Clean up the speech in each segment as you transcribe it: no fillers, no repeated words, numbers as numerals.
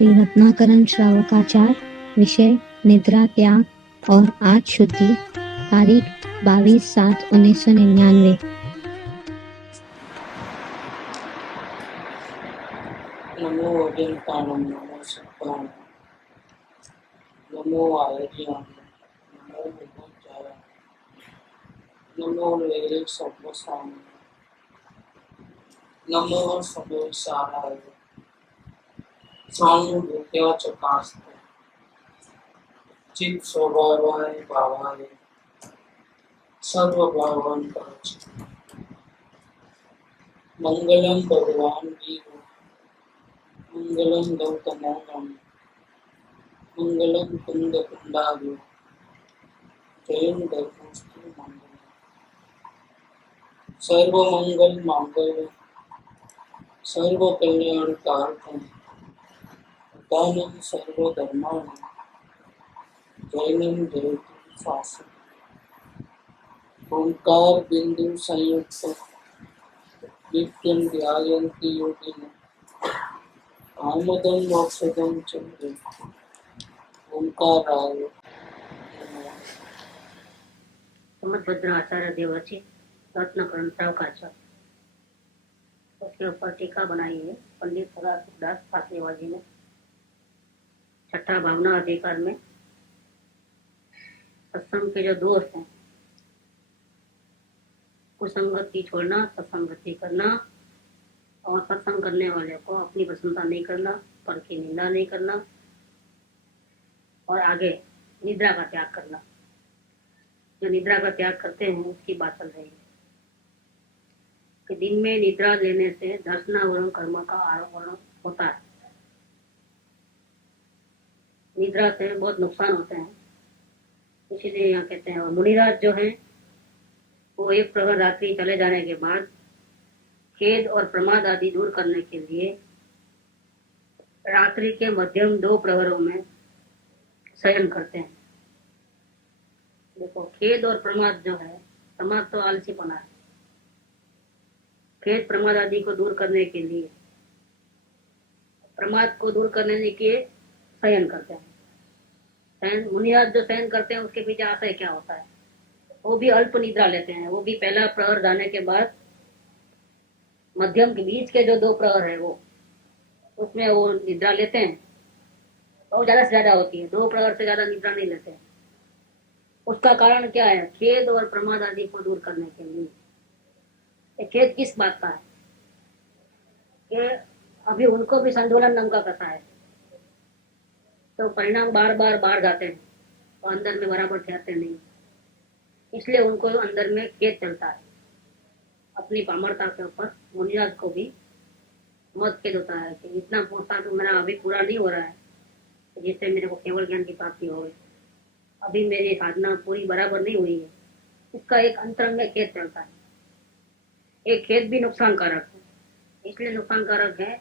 श्री रत्नाकरण श्रावकाचार। विषय निद्रा त्याग और आज शुद्धि। तारीख 22/7/1999। नमो अजंताणं नमो सत्ताणं नमो आयर्याणं नमो विभूतये नमो वैरे सर्वसाम नमो सर्वेशाराय स्वानुभूत्या चकास्ते चित् स्वभावाय भावाय सर्वभावान् परच मंगलम भगवान वीर मंगलम गौतमोऽहं मंगलम कुंद कुंडालु जयं धर्मस्तु मंगलम सर्वमंगल मांगल्य सर्व कल्याण कारकम दानं सर्वधर्माणां जैनं जयतु शासनं ओंकार बिंदु संयुक्त नित्यं ध्यायन्ति योगिनः आमदं मोक्षदं च ओंकाराय नमः। सोमभद्र आचार्य देवाची रत्नाकरण श्रावकाचार, उसके ऊपर टीका बनाई है पंडित सदाशिवदास फातलेवा जी ने। छठा भावना अधिकार में सत्संग के जो दोष हैं, कुसंगति छोड़ना, सत्संगति करना और सत्संग करने वाले को अपनी प्रशंसा नहीं करना, पर की निंदा नहीं करना और आगे निद्रा का त्याग करना। जो निद्रा का त्याग करते हैं उसकी बात चल रही है कि दिन में निद्रा लेने से दर्शनावरण कर्म का आरोपण होता है। निद्रा से बहुत नुकसान होते हैं, इसीलिए यहाँ कहते हैं। और मुनिराज जो है वो एक प्रहर रात्रि चले जाने के बाद खेद और प्रमाद आदि दूर करने के लिए रात्रि के मध्यम 2 प्रहरों में शयन करते हैं। देखो, खेद और प्रमाद जो है, प्रमाद तो आलसीपना है। खेद प्रमाद आदि को दूर करने के लिए, प्रमाद को दूर करने के लिए शयन करते हैं। शयन, मुनिराज जो शयन करते हैं उसके पीछे आशय क्या होता है? वो भी अल्प निद्रा लेते हैं। वो भी पहला प्रहर जाने के बाद मध्यम के बीच के जो 2 प्रहर है वो, उसमें वो निद्रा लेते हैं। और ज्यादा से ज्यादा होती है, 2 प्रहर से ज्यादा निद्रा नहीं लेते हैं। उसका कारण क्या है? खेद और प्रमाद आदि को दूर करने के लिए। खेद किस बात का है? कि अभी उनको भी संतुलन नाम का कसा है, तो परिणाम बार बार बाहर जाते हैं और अंदर में बराबर ठहरते नहीं, इसलिए उनको अंदर में खेद चलता है। अपनी पामरता के ऊपर मुनिराज को भी मत खेद होता है कि इतना पुरुषार्थ तो मेरा अभी पूरा नहीं हो रहा है जिससे मेरे को केवल ज्ञान की प्राप्ति हो गई। अभी मेरी साधना पूरी बराबर नहीं हुई है। इसका एक अंतरंग में खेद चलता है। एक खेद भी नुकसान कारक है, इसलिए नुकसान कारक है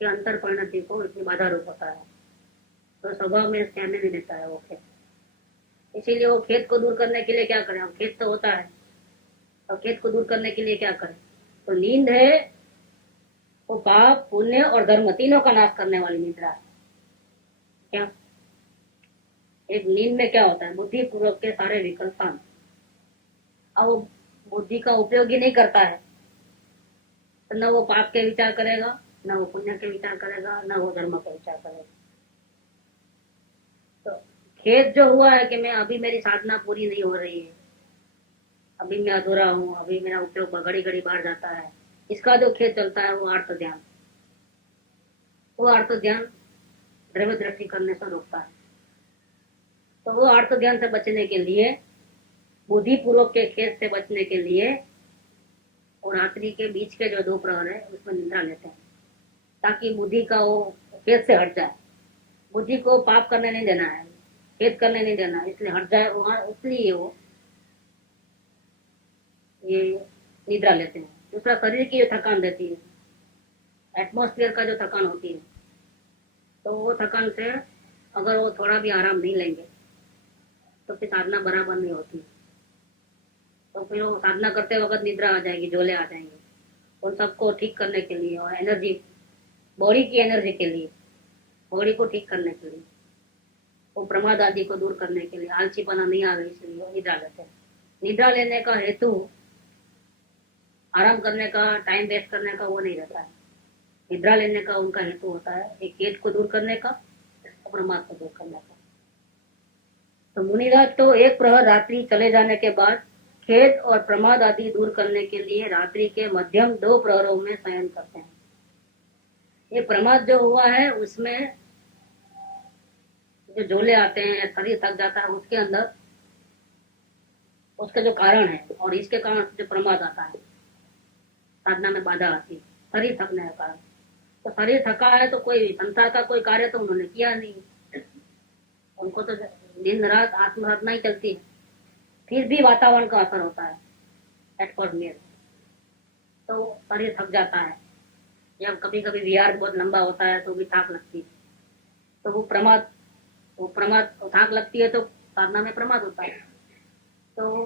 कि अंतर परिणति को इतनी बाधा रूप होता है, तो स्वभाव में सहने नहीं देता है वो खेद। इसीलिए वो खेद को दूर करने के लिए क्या करें? खेद तो होता है, और खेद को दूर करने के लिए क्या करें? तो नींद है वो पाप पुण्य और धर्म तीनों का नाश करने वाली निद्रा है। क्या एक नींद में क्या होता है? बुद्धि पूर्वक के सारे विकल्प शांत। अब वो बुद्धि का उपयोग ही नहीं करता है, तो न वो पाप के विचार करेगा, न वो पुण्य के विचार करेगा, न वो धर्म के विचार करेगा। तो खेद जो हुआ है कि मैं अभी मेरी साधना पूरी नहीं हो रही है, अभी मैं अधूरा हूँ, अभी मेरा उपयोग घड़ी घड़ी बाहर जाता है, इसका जो खेद चलता है वो आर्त ध्यान। वो आर्त ध्यान द्रव्य दृष्टि करने से रोकता है। तो वो आर्त ध्यान से बचने के लिए, बुद्धि पूर्वक के खेद से बचने के लिए, और रात्रि के बीच के जो 2 प्रहर है उसमें निद्रा लेते हैं, ताकि बुद्धि का वो खेद से हट जाए। बुद्धि को पाप करने नहीं देना है, खेद करने नहीं देना, इसलिए हट जाए वहां, इसलिए वो ये निद्रा लेते हैं। दूसरा, शरीर की जो थकान रहती है, एटमॉस्फेयर का जो थकान होती है, तो वो थकान से अगर वो थोड़ा भी आराम नहीं लेंगे तो फिर साधना बराबर नहीं होती। तो फिर वो साधना करते वक्त निद्रा आ जाएगी, झोले आ जाएंगे। उन सबको ठीक करने के लिए और एनर्जी, बॉडी की एनर्जी के लिए बॉडी को ठीक करने के लिए, वो प्रमाद आदि को दूर करने के लिए, आलसीपना नहीं आ रही इसलिए वो निद्रा लेते हैं। निद्रा लेने का हेतु आराम करने का, टाइम वेस्ट करने का वो नहीं रहता है। निद्रा लेने का उनका हेतु होता है एक खेद को दूर करने का, प्रमाद को दूर करने का। तो मुनिराज तो एक प्रहर रात्रि चले जाने के बाद खेद और प्रमाद आदि दूर करने के लिए रात्रि के मध्यम 2 प्रहरों में शयन करते हैं। ये प्रमाद जो हुआ है उसमें जो झोले आते हैं, शरीर थक जाता है, उसके अंदर उसका जो कारण है और इसके कारण जो प्रमाद आता है, साधना में बाधा आती है शरीर थकने का कारण। तो शरीर थका है तो कोई संसार का कोई कार्य तो उन्होंने किया नहीं, उनको तो दिन रात आत्मसाधना ही चलती है, फिर भी वातावरण का असर होता है एटमॉस्फेयर, तो शरीर थक जाता है। जब कभी कभी विहार बहुत लंबा होता है तो भी थक लगती है, तो वो प्रमाद थक लगती है तो साधना में प्रमाद होता है। तो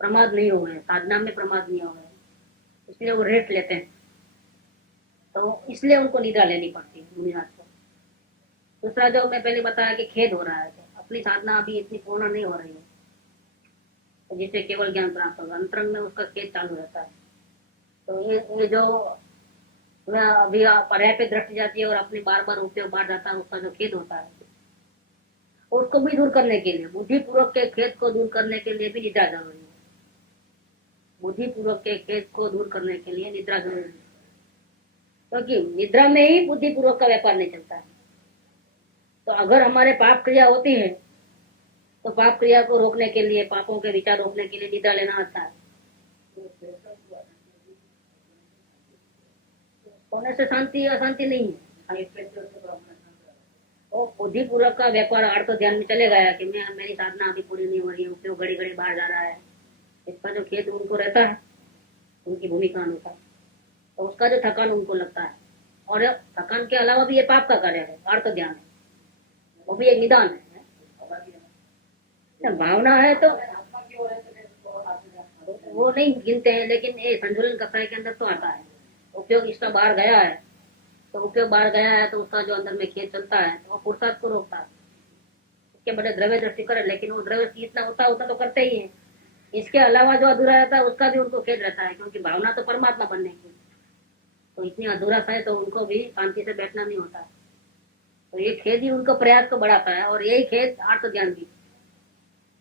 प्रमाद नहीं हो गए, साधना में प्रमाद नहीं हो गए, इसलिए वो रेस्ट लेते हैं, तो इसलिए उनको निद्रा लेनी पड़ती है मुनिराज को। दूसरा जो मैं पहले बताया कि खेद हो रहा है, अपनी साधना अभी इतनी पूर्ण नहीं हो रही है, तो जिससे केवल ज्ञान प्राप्त होगा, अंतरंग में उसका खेद चालू रहता है। तो ये जो अभी पर्याय पे दृष्टि जाती है और अपनी बार बार उपयोग बाढ़ जाता है, उसका जो खेद होता है उसको भी दूर करने के लिए, बुद्धिपूर्वक के खेद को दूर करने के लिए भी निद्रा जरूरी है। बुद्धिपूर्वक के खेद को दूर करने के लिए निद्रा जरूरी है, क्योंकि निद्रा में ही बुद्धिपूर्वक का व्यापार नहीं चलता है। तो अगर हमारे पाप क्रिया होती है तो पाप क्रिया को रोकने के लिए, पापों के विचार रोकने के लिए निद्रा लेना आता है। सोने से शांति अशांति नहीं है, वो बुद्धिपूर्वक का व्यापार अर्थ ध्यान में चले गया कि मैं मेरी साधना अभी पूरी नहीं हो रही है, उपयोग घड़ी घड़ी बाहर जा रहा है, इसका जो खेद उनको रहता है उनकी भूमिका अनुसार, तो उसका जो थकान उनको लगता है। और थकान के अलावा भी ये पाप का कार्य है, अर्थ ध्यान है, वो भी एक निदान है। भावना है तो वो नहीं गिनते हैं, लेकिन ये संतुलन कसाई के अंदर तो आता है। उपयोग इसका बाहर गया है तो उपयोग बाहर गया है तो उसका जो अंदर में खेद चलता है तो वो पुरुषार्थ को रोकता है। इसके बड़े द्रव्य दृष्टि करे, लेकिन वो द्रव्य जितना होता उतना तो करते ही है। इसके अलावा जो अधूरा रहता है उसका भी उनको खेद रहता है, क्योंकि भावना तो परमात्मा बनने की, तो इतनी अधूरा है तो उनको भी शांति से बैठना नहीं होता। तो ये खेद ही उनको प्रयास को बढ़ाता है, और यही खेद अर्थ ज्ञान भी।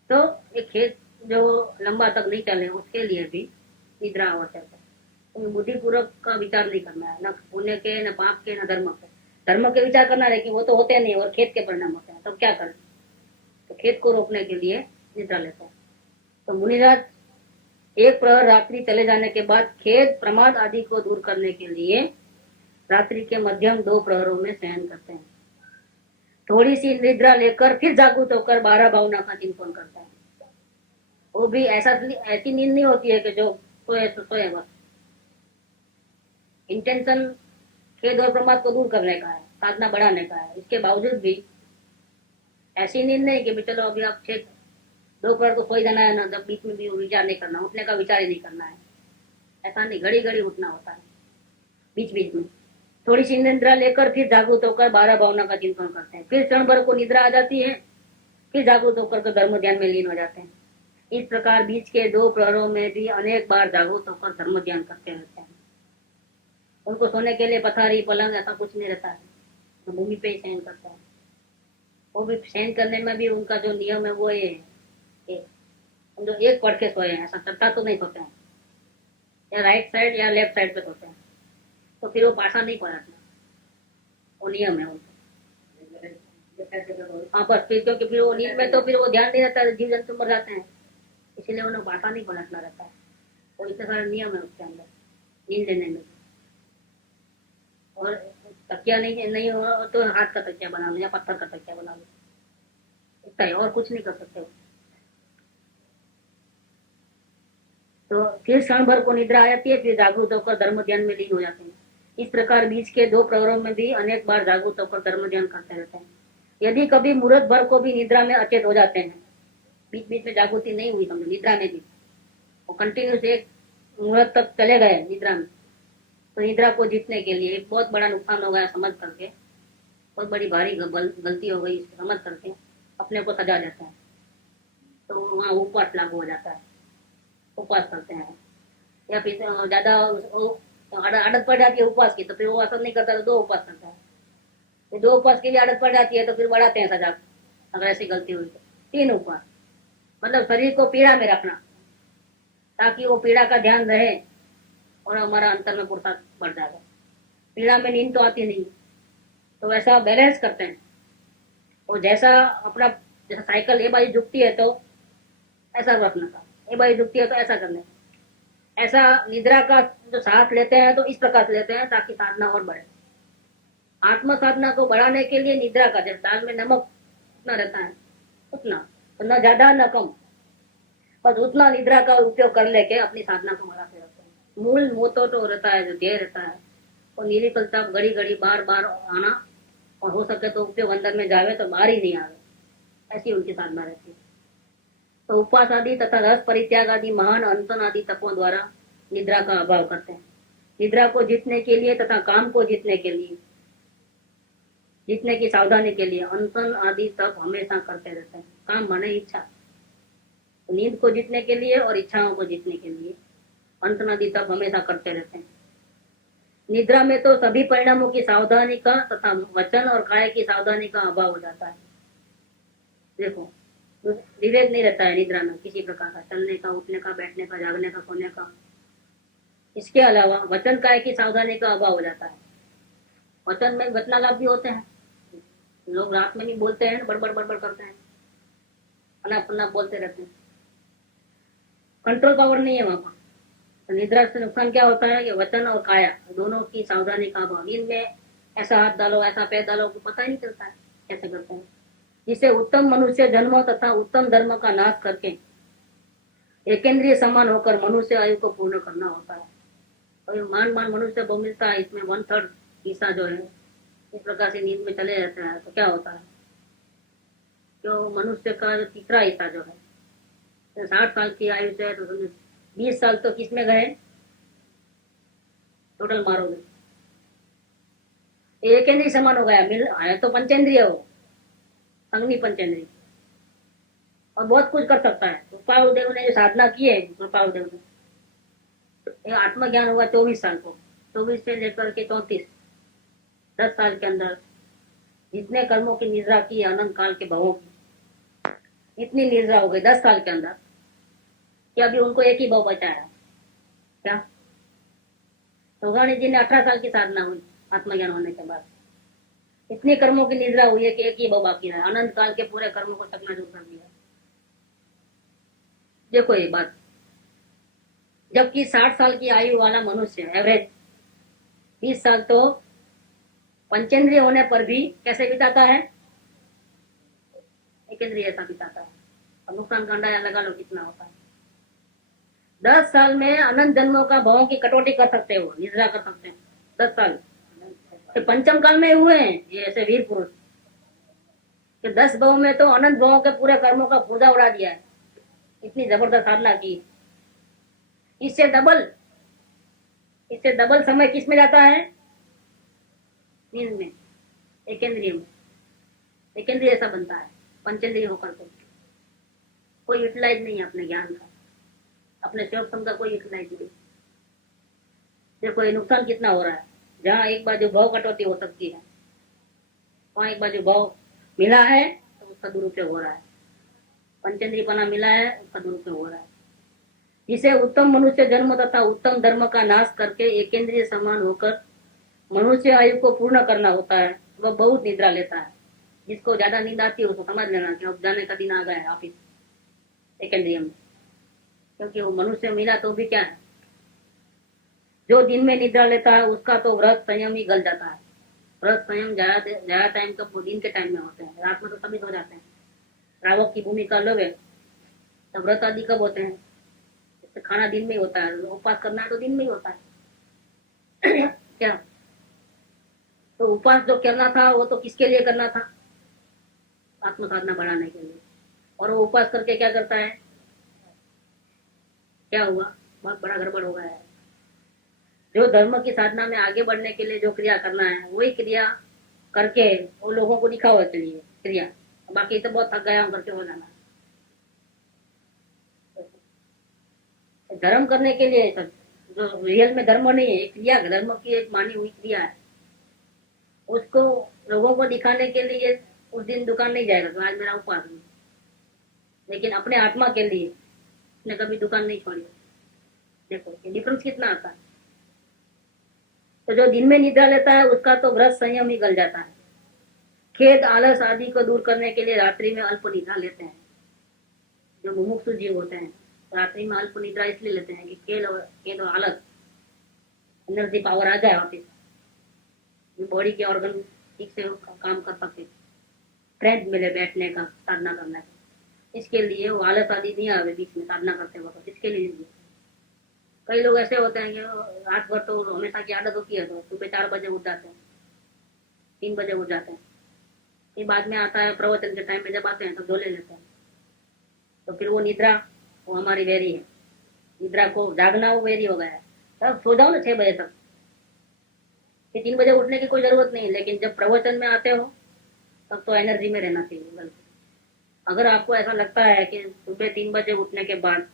तो ये खेद जो लंबा तक नहीं चले उसके लिए भी निद्रा आवश्यक है। तो बुद्धिपूर्वक का विचार नहीं करना है, न पुण्य के, न पाप के, न धर्म के। धर्म के विचार करना है लेकिन वो तो होते नहीं और खेद के परिणाम होते हैं, तब क्या करें? तो खेद को रोकने के लिए निद्रा लेते हैं। तो मुनिराज एक प्रहर रात्रि चले जाने के बाद खेद प्रमाद आदि को दूर करने के लिए रात्रि के मध्यम 2 प्रहरों में शयन करते हैं। थोड़ी सी निद्रा लेकर फिर जागृत होकर 12 भावना का चिंतन करता है। वो भी ऐसी नींद नहीं होती है कि जो सोए तो सोए बस। इंटेंशन खेद और प्रमाद को दूर करने का है, साधना बढ़ाने का है। इसके बावजूद भी ऐसी नींद नहीं कि चलो अभी आप 2 प्रहर को सोई जाना है ना, जब बीच में भी विचार नहीं करना, उठने का विचार ही नहीं करना है। ऐसा नहीं, घड़ी घड़ी उठना होता है, बीच बीच में थोड़ी सी निद्रा लेकर फिर जागृत होकर 12 भावना का चिंतन करते हैं। फिर क्षण भर को निद्रा आ जाती है, फिर जागृत होकर तो धर्म ध्यान में लीन हो जाते हैं। इस प्रकार बीच के 2 प्रहरों में भी अनेक बार जागृत होकर धर्म ध्यान करते रहते हैं। उनको सोने के लिए पथारी पलंग ऐसा कुछ नहीं रहता है, तो भूमि पे ही शयन करता है। वो भी शयन करने में भी उनका जो नियम है वो ये जो एक पढ़ के सोए हैं, ऐसा चलता तो नहीं सोते हैं, या राइट साइड या लेफ्ट साइड पे सोते हैं, तो फिर वो पासा नहीं पलटना, वो नियम है उनका। हाँ बस, फिर क्योंकि फिर वो नींद में तो फिर वो ध्यान नहीं रहता, जीव जंतु मर जाते हैं, इसीलिए उन्हें पासा नहीं पलटना रहता है। और इतने सारे नियम है उसके अंदर नींद लेने में। और तकिया नहीं हो तो हाथ का तकिया बना लो या पत्थर का तकिया बना लो, इतना ही, और कुछ नहीं कर सकते। तो फिर क्षण भर को निद्रा आ जाती है, फिर जागृत होकर धर्म ध्यान में लीन हो जाते हैं। इस प्रकार बीच के 2 प्रहरों में भी अनेक बार जागृत होकर धर्म ध्यान करते रहते हैं। यदि कभी मुहूर्त भर को भी निद्रा में अचेत हो जाते हैं, बीच बीच में जागृति नहीं हुई समझो, निद्रा में भी वो कंटिन्यूस एक मुहूर्त तक चले गए निद्रा में, तो निद्रा को जीतने के लिए एक बहुत बड़ा नुकसान हो गया समझ करके बहुत बड़ी भारी गलती हो गई समझ करके अपने को सजा देते हैं, तो वहाँ उपवास लागू हो जाता है, उपवास करते हैं। या फिर ज्यादा आदत पड़ जाती है उपवास की, तो फिर वो असर नहीं करता तो 2 उपवास करता है। फिर 2 उपवास की भी आदत पड़ जाती है तो फिर बढ़ाते हैं सजा, अगर ऐसी गलती हुई तो 3 उपवास। मतलब शरीर को पीड़ा में रखना ताकि वो पीड़ा का ध्यान रहे और हमारा अंतर में पुरुषार्थ बढ़ जाएगा। पीड़ा में नींद तो आती नहीं, तो वैसा बैलेंस करते हैं। और जैसा अपना जैसा साइकिल ए बाजू झुकती है तो ऐसा रखना था, ए बाजू झुकती है तो ऐसा करना है। ऐसा निद्रा का जो साथ लेते हैं तो इस प्रकार से लेते हैं ताकि साधना और बढ़े। आत्म साधना को बढ़ाने के लिए निद्रा का, जैसे दाल में नमक उतना रहता है उतना, तो न ज्यादा न कम, बस उतना निद्रा का उपयोग कर लेके अपनी साधना को बढ़ाते रहते हैं। मूल मोतो तो रहता है, जो ध्येय रहता है और निरिकलता घड़ी घड़ी बार बार आना, और हो सके तो उपयोग अंदर में जावे तो बाहर ही नहीं आवे, ऐसी उनकी साधना रहती है। तो उपवास आदि तथा रस परित्याग आदि महान अनशन आदि तपों द्वारा निद्रा का अभाव करते हैं। निद्रा को जीतने के लिए तथा काम को जीतने के लिए, जीतने की सावधानी के लिए अनशन आदि तप हमेशा करते रहते हैं। काम माने इच्छा, तो नींद को जीतने के लिए और इच्छाओं को जीतने के लिए अनशन आदि तप हमेशा करते रहते हैं। निद्रा में तो सभी परिणामों की सावधानी का तथा वचन और काया की सावधानी का अभाव हो जाता है। देखो, विवेक नहीं रहता है निद्रा में किसी प्रकार का, चलने का, उठने का, बैठने का, जागने का, सोने का। इसके अलावा वचन काय की सावधानी का अभाव हो जाता है। वचन में घटना लाभ भी होते हैं, लोग रात में भी बोलते हैं, बड़बड़ बड़बड़ करते हैं, अनाप शनाप बोलते रहते हैं, कंट्रोल पावर नहीं है वहां पर। तो निद्रा से नुकसान क्या होता है कि वचन और काया दोनों की सावधानी का अभाव। नींद में ऐसा हाथ डालो, ऐसा पैर डालो, पता ही नहीं चलता है कैसे करते हैं। जिसे उत्तम मनुष्य जन्म तथा उत्तम धर्म का नाश करके एकेंद्रीय समान होकर मनुष्य आयु को पूर्ण करना होता है। और मान मनुष्य को मिलता है, इसमें 1/3 हिस्सा जो है इस प्रकार से नींद में चले जाते हैं, तो क्या होता है, जो मनुष्य का जो तीसरा हिस्सा जो है, तो 60 साल की आयु से तो 20 साल तो किस में गए टोटल मारोगे, एक इंद्रिय समान हो गया। मिल है तो पंचेंद्रिय हो, अग्नि पंचेंद्रिय, और बहुत कुछ कर सकता है। कृपालुदेव ने जो साधना की है, कृपालुदेव ने आत्मज्ञान हुआ 24 साल को, 24 से लेकर के 34, 10 साल के अंदर जितने कर्मों की निद्रा की अनंत काल के भवों की, इतनी निद्रा हो गई 10 साल के अंदर कि अभी उनको एक ही भाव बचा है। क्या रोगाणी जी ने 18 साल की साधना हुई आत्मज्ञान होने के बाद, इतनी कर्मों की निद्रा हुई है कि एक ही भाव बाकी है, अनंत काल के पूरे कर्मों को चकनाचूर कर दिया। देखो ये बात, जबकि 60 साल की आयु वाला मनुष्य एवरेज 20 साल तो पंचेंद्रिय होने पर भी कैसे बिताता है, एकेंद्रिय ऐसा बिताता है। अब नुकसान का अंदाजा लगा लो कितना होता है। 10 साल में अनंत जन्मों का भावों की कटौती कर सकते हो, निद्रा कर सकते हैं 10 साल। तो पंचम काल में हुए हैं ये ऐसे वीर पुरुष कि 10 भाव में तो अनंत भावों के पूरे कर्मों का पूजा उड़ा दिया है, इतनी जबरदस्त साधना की। इससे डबल समय किस में जाता है, नींद में, एकेंद्रिय में। एकेंद्रिय ऐसा बनता है पंचेंद्रिय होकर तो कोई यूटिलाइज नहीं है अपने ज्ञान का, अपने स्वयं क्षमता कोई यूटिलाइज नहीं। देखो ये नुकसान कितना हो रहा है, जहाँ एक बाजू भाव कटौती हो सकती है वहां एक बाजू भाव मिला है तो उसका दुरुपयोग हो रहा है, पंचेंद्रियपना मिला है उसका दुरुपयोग हो रहा है। जिसे उत्तम मनुष्य जन्म तथा उत्तम धर्म का नाश करके एकेंद्रिय समान होकर मनुष्य आयु को पूर्ण करना होता है, वह बहुत निद्रा लेता है। जिसको ज्यादा नींद आती है उसको समझ लेना कि अब जाने का दिन आ गया है ऑफिस एकेंद्रिय में, क्योंकि वो मनुष्य मिला तो भी क्या है, जो दिन में निद्रा लेता है उसका तो व्रत संयम ही गल जाता है। व्रत संयम ज्यादा टाइम तो दिन के टाइम में होते हैं, रात में तो सभी हो जाते हैं। रावक की भूमिका लोगे तो व्रत आदि कब होते हैं, तो खाना दिन में ही होता है, उपवास करना है तो दिन में ही होता है क्या। तो उपवास जो करना था वो तो किसके लिए करना था, आत्म साधना बढ़ाने के लिए। और वो उपवास करके क्या करता है, क्या हुआ, बहुत बड़ा गड़बड़ हो गया है। जो धर्म की साधना में आगे बढ़ने के लिए जो क्रिया करना है वही क्रिया करके वो लोगों को दिखावा के लिए क्रिया, बाकी तो बहुत थक गया हूं करके हो जाना। धर्म करने के लिए सब जो रियल में धर्म नहीं है, एक क्रिया धर्म की एक मानी हुई क्रिया है, उसको लोगों को दिखाने के लिए उस दिन दुकान नहीं जाएगा तो आज मेरा उपवास है। लेकिन अपने आत्मा के लिए उसने कभी दुकान नहीं छोड़ी। देखो ये डिफरेंस कितना आता है। तो जो दिन में निद्रा लेता है उसका तो व्रत संयम ही गल जाता है। खेद आलस आदि को दूर करने के लिए रात्रि में अल्प निद्रा लेते हैं। जो मुमुक्षु जीव होते हैं रात्रि में अल्प निद्रा इसलिए लेते हैं कि खेद और आलस एनर्जी पावर आ जाए वापिस, बॉडी के ऑर्गन ठीक से काम कर सकते, स्ट्रेंथ मिले बैठने का, साधना करने का। इसके लिए वो आलस आदि नहीं आवे बीच में साधना करते वक्त, इसके लिए। कई लोग ऐसे होते हैं कि रात भर तो हमेशा की आदत होती है, तो सुबह 4 बजे उठ जाते हैं, 3 बजे उठ जाते हैं। फिर बाद में आता है प्रवचन के टाइम में जब आते हैं तो झोले लेते हैं। तो फिर वो निद्रा वो हमारी वेरी है, निद्रा को जागना वो वेरी हो गया है। तब सो जाओ ना 6 बजे तक, फिर 3 बजे उठने की कोई जरूरत नहीं। लेकिन जब प्रवचन में आते हो तब तो एनर्जी में रहना चाहिए। बल्कि अगर आपको ऐसा लगता है कि सुबह 3 बजे उठने के बाद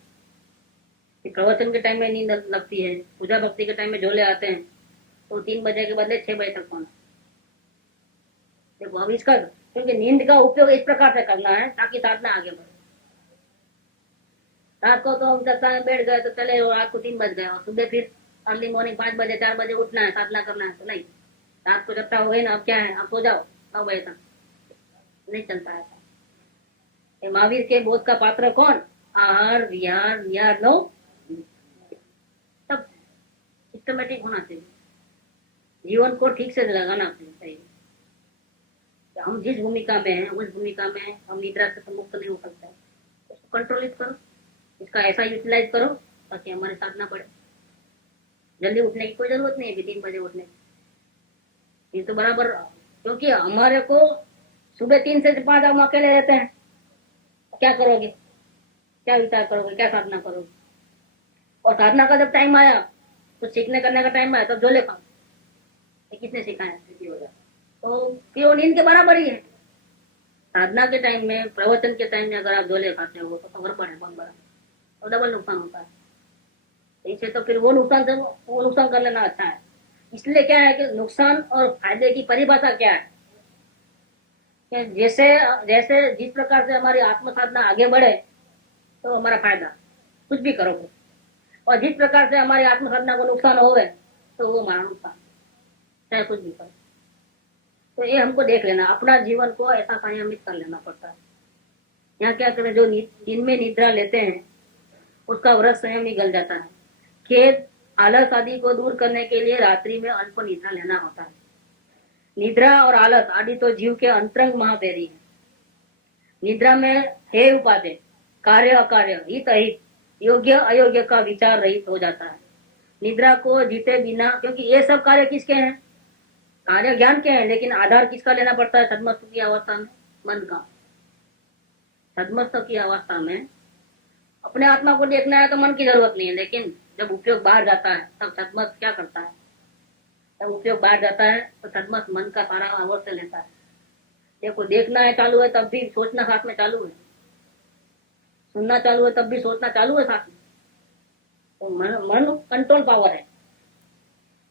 प्रवचन के टाइम में नींद लगती है, पूजा भक्ति के टाइम में झोले आते हैं, तो 3 बजे के बदले 6 बजे तक सोना। देखो अब इसका, क्योंकि नींद का उपयोग इस प्रकार से करना है ताकि साधना आगे बढ़े। रात को तो हम दस्ता में बैठ गए तो चले, रात को 3 बज गए और सुबह फिर अर्ली मॉर्निंग 5 बजे 4 बजे उठना है, साधना करना है, तो नहीं। रात को जब तक हो गई ना, अब क्या है, अब सो जाओ 9 बजे तक, नहीं चलता है। महावीर के बोध का पात्र कौन? आहार विहार निहार नो, सब सिस्टमेटिक होना चाहिए, जीवन को ठीक से लगाना चाहिए। हम जिस भूमिका में हैं उस भूमिका में हम निद्रा से मुक्त नहीं हो सकते। उसको कंट्रोलित करो, इसका ऐसा यूटिलाइज करो ताकि हमारे साधना पड़े। जल्दी उठने की कोई जरूरत नहीं है, 3 बजे उठने की, ये तो बराबर। क्योंकि हमारे को सुबह 3 से 5 हम अकेले रहते हैं, क्या करोगे, क्या विचार करोगे, क्या साधना करोगे? और साधना का जब टाइम आया तो सीखने करने का टाइम आया तब झोले खाओ, ये किसने सिखाया? तो फिर वो नींद के बराबर ही है। साधना के टाइम में, प्रवचन के टाइम में अगर आप झोले खाते हो तो गड़बड़ है, बहुत बड़ा, और डबल नुकसान होता है। इसे तो फिर वो नुकसान कर लेना अच्छा है। इसलिए क्या है कि नुकसान और फायदे की परिभाषा क्या है कि जैसे जैसे जिस प्रकार से हमारी आत्म साधना आगे बढ़े तो हमारा फायदा, कुछ भी करोगे, और जिस प्रकार से हमारी आत्म साधना को नुकसान हो तो वो हमारा नुकसान, चाहे कुछ भी करो। तो ये हमको देख लेना, अपना जीवन को ऐसा संयमित कर लेना पड़ता है। यहाँ क्या करें, जो दिन में निद्रा लेते हैं उसका व्रत संयम ही गल जाता है। खेद आलस आदि को दूर करने के लिए रात्रि में अल्प निद्रा लेना होता है। निद्रा और आलस आदि तो जीव के अंतरंग महावैरी है। निद्रा में हे उपाधि, कार्य अकार्य, हित अहित, योग्य अयोग्य का विचार रहित हो जाता है। निद्रा को जीते बिना, क्योंकि ये सब कार्य किसके हैं? कार्य ज्ञान के हैं, लेकिन आधार किसका लेना पड़ता है? छद्मस्त की अवस्था में मन का। छद्मस्त की अवस्था में अपने आत्मा को देखना है तो मन की जरूरत नहीं है, लेकिन जब उपयोग बाहर जाता है तब छद्मस्त क्या करता है? जब उपयोग बाहर जाता है तो छद्मस्त मन का सारा अवश्य लेता है। देखो देखना है चालू है तब भी सोचना साथ में चालू है, सुनना चालू है तब भी सोचना चालू है साथ में। तो मन कंट्रोल पावर है।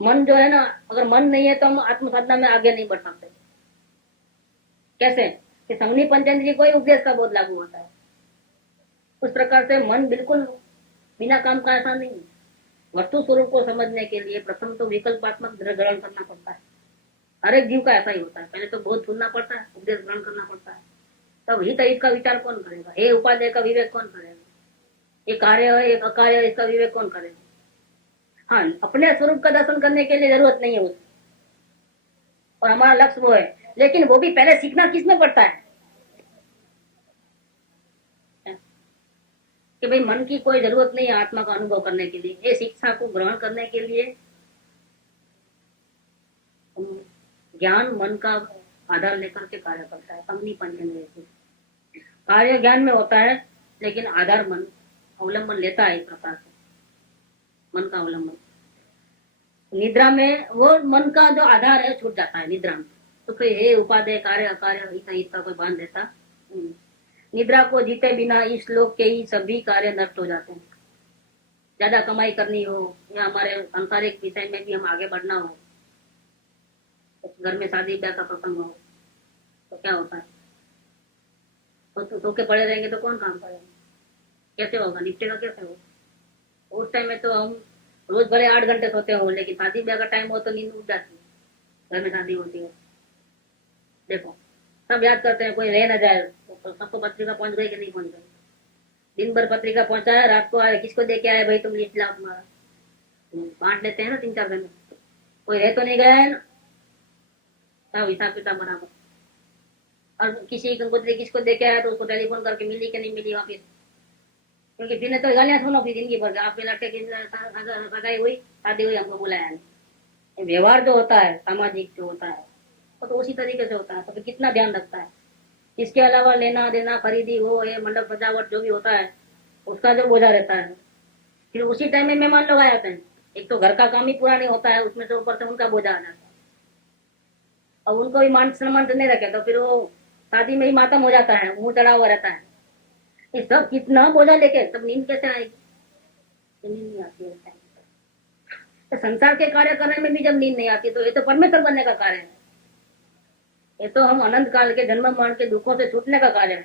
मन जो है ना, अगर मन नहीं है तो हम आत्म साधना में आगे नहीं बढ़ सकते। कैसे कि संगनी पंचेंद्रिय कोई उपदेश का बोध लागू होता है, उस प्रकार से मन बिल्कुल बिना काम का ऐसा नहीं है। वस्तु स्वरूप को समझने के लिए प्रथम तो विकल्पात्मक ग्रहण करना पड़ता है। हर एक जीव का ऐसा ही होता है, पहले तो बोध सुनना पड़ता है, उपदेश ग्रहण करना पड़ता है, तब हित अहित का विचार कौन करेगा? हे उपादेय का विवेक कौन करेगा? ये कार्य है एक अकार्य, इसका विवेक कौन करेगा? हाँ, अपने स्वरूप का दर्शन करने के लिए जरूरत नहीं है उसकी, और हमारा लक्ष्य वो है। लेकिन वो भी पहले सीखना किसमें पड़ता है कि भाई मन की कोई जरूरत नहीं है आत्मा का अनुभव करने के लिए। ये शिक्षा को ग्रहण करने के लिए ज्ञान मन का आधार लेकर के कार्य करता है। संगनी पंचेंद्रिय कार्य ज्ञान में होता है, लेकिन आधार मन अवलंबन लेता है। इस प्रकार से मन का अवलंबन निद्रा में, वो मन का जो आधार है छूट जाता है निद्रा में। तो कोई है उपादेय कार्य अकार्य इसका कोई बांध देता नहीं। निद्रा को जीते बिना इस लोक के ही सभी कार्य नष्ट हो जाते हैं। ज्यादा कमाई करनी हो या हमारे सांसारिक विषय में भी हम आगे बढ़ना हो, तो घर में शादी ब्याह का प्रसंग हो तो क्या होता है, तो सो के पड़े रहेंगे तो कौन काम करेगा, कैसे होगा, निपटेगा कैसे होगा। उस टाइम में तो हम रोज भले 8 घंटे सोते हो, लेकिन शादी ब्याह का टाइम हो तो नींद उठ जाती है, घर में शादी होती है। देखो सब याद करते हैं कोई रह ना जाए, तो सबको पत्रिका पहुंच गई कि नहीं पहुंच गई। दिन भर पत्रिका पहुंचाया, रात को आए किसको दे के आए भाई, तुम लिस्ट लाओ तुम्हारा, बांट लेते हैं ना 3-4 दिन। कोई रह तो नहीं गया है ना, सब हिसाब किताब बराबर। और किसी कंकोत्री किसको दे के आया तो उसको टेलीफोन करके मिली कि नहीं मिली वापिस, क्योंकि फिर तो गालियां सुनो फिर जिंदगी भर, आपके लड़के की सगाई हुई, शादी हुई, हमको बुलाया नहीं। व्यवहार जो होता है सामाजिक जो होता है वो तो उसी तरीके से होता है, तो फिर कितना ध्यान रखता है। इसके अलावा लेना देना खरीदी हो, ये मंडप सजावट जो भी होता है उसका जो बोझा रहता है, फिर उसी टाइम में मेहमान लोग आ जाते हैं। एक तो घर का काम ही पूरा नहीं होता है, उसमें से ऊपर से उनका बोझा आ जाता है, और उनको भी मान सम्मान नहीं रखे तो फिर वो शादी में ही मातम हो जाता है, मुंह चढ़ा हुआ रहता है। ये सब कितना बोझा लेके तब नींद कैसे आएगी, नींद नहीं आती है। तो संसार के कार्य करने में भी जब नींद नहीं आती तो ये तो परमेश्वर बनने का कार्य है, ये तो हम अनंत काल के जन्म मरण के दुखों से छूटने का कार्य है।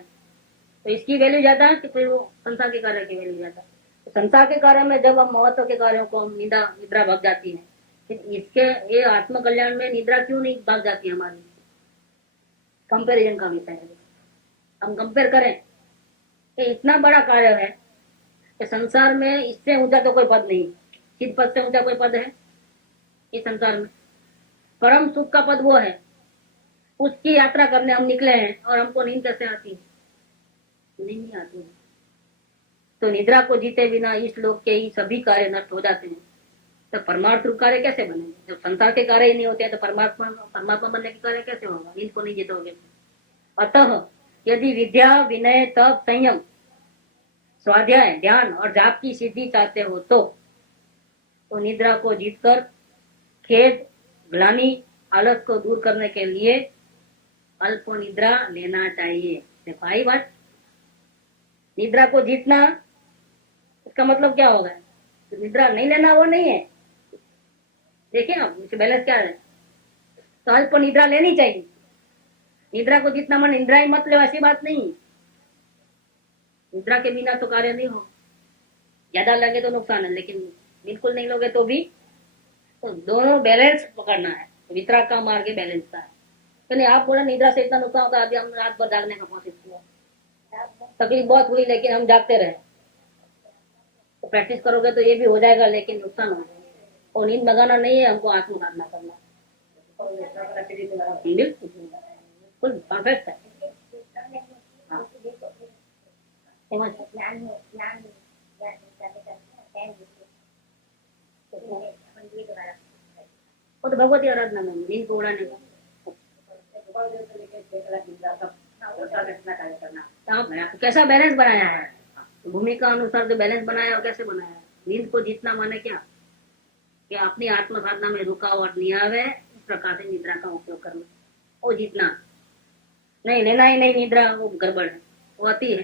तो इसकी वैल्यू ज्यादा है कि फिर वो संसार के कार्य की वैल्यू ज्यादा है। तो संसार के कार्य में जब हम महत्व के कार्यों को हम निद्रा भाग जाती है, फिर इसके ये आत्म कल्याण में निद्रा क्यों नहीं भाग जाती हमारी, कंपेरिजन का विषय है। हम कंपेयर करें कि इतना बड़ा कार्य है कि संसार में इससे ऊंचा तो कोई पद नहीं, सिद्ध पद से ऊंचा कोई पद है इस संसार में। परम सुख का पद वो है, उसकी यात्रा करने हम निकले हैं और हमको नींद कैसे आती है, नींद नहीं आती है। तो निद्रा को जीते बिना इस लोक के ही सभी कार्य नष्ट हो जाते हैं। तो परमार्थ रूप कार्य कैसे बनेंगे, जब संसार के कार्य ही नहीं होते हैं तो परमात्मा बनने के कार्य कैसे होगा, नींद को नहीं जीतोगे। अतः यदि विद्या विनय तप संयम स्वाध्याय ध्यान और जाप की सिद्धि चाहते हो तो निद्रा को जीतकर खेद ग्लानि आलस को दूर करने के लिए अल्प निद्रा लेना चाहिए। देखो आई बात, निद्रा को जीतना इसका मतलब क्या होगा, तो निद्रा नहीं लेना वो नहीं है। देखिए आप इसके बैलेंस क्या है, तो अल्प निद्रा लेनी चाहिए। निद्रा को जीतना मन निद्रा ही मत लो ऐसी बात नहीं, निद्रा के बिना तो कार्य नहीं हो। ज्यादा लगे तो नुकसान है, लेकिन बिल्कुल नहीं लोगे तो भी, तो दोनों बैलेंस पकड़ना है। वितराग का मार्ग बैलेंस का है। तो आप बोला निद्रा से इतना नुकसान होता है, अभी हम रात भर जागने का कोशिश किया, तकलीफ बहुत हुई लेकिन हम जागते रहे। तो प्रैक्टिस करोगे तो ये भी हो जाएगा, लेकिन नुकसान हो जाएगा। और नींद भगाना नहीं है, हमको आत्मसाधना करना, बिल्कुल परफेक्ट है। वो तो भगवती आराधना में नींद को उड़ाने का कैसा बैलेंस बनाया है, भूमिका अनुसार जो बैलेंस बनाया और कैसे बनाया है। नींद को जीतना माने क्या कि अपनी आत्म साधना में रुकावट नहीं आवे, इस प्रकार से निद्रा का उपयोग करना। वो जीतना नहीं, लेना ही नहीं निद्रा, वो गड़बड़ है, वो अति है,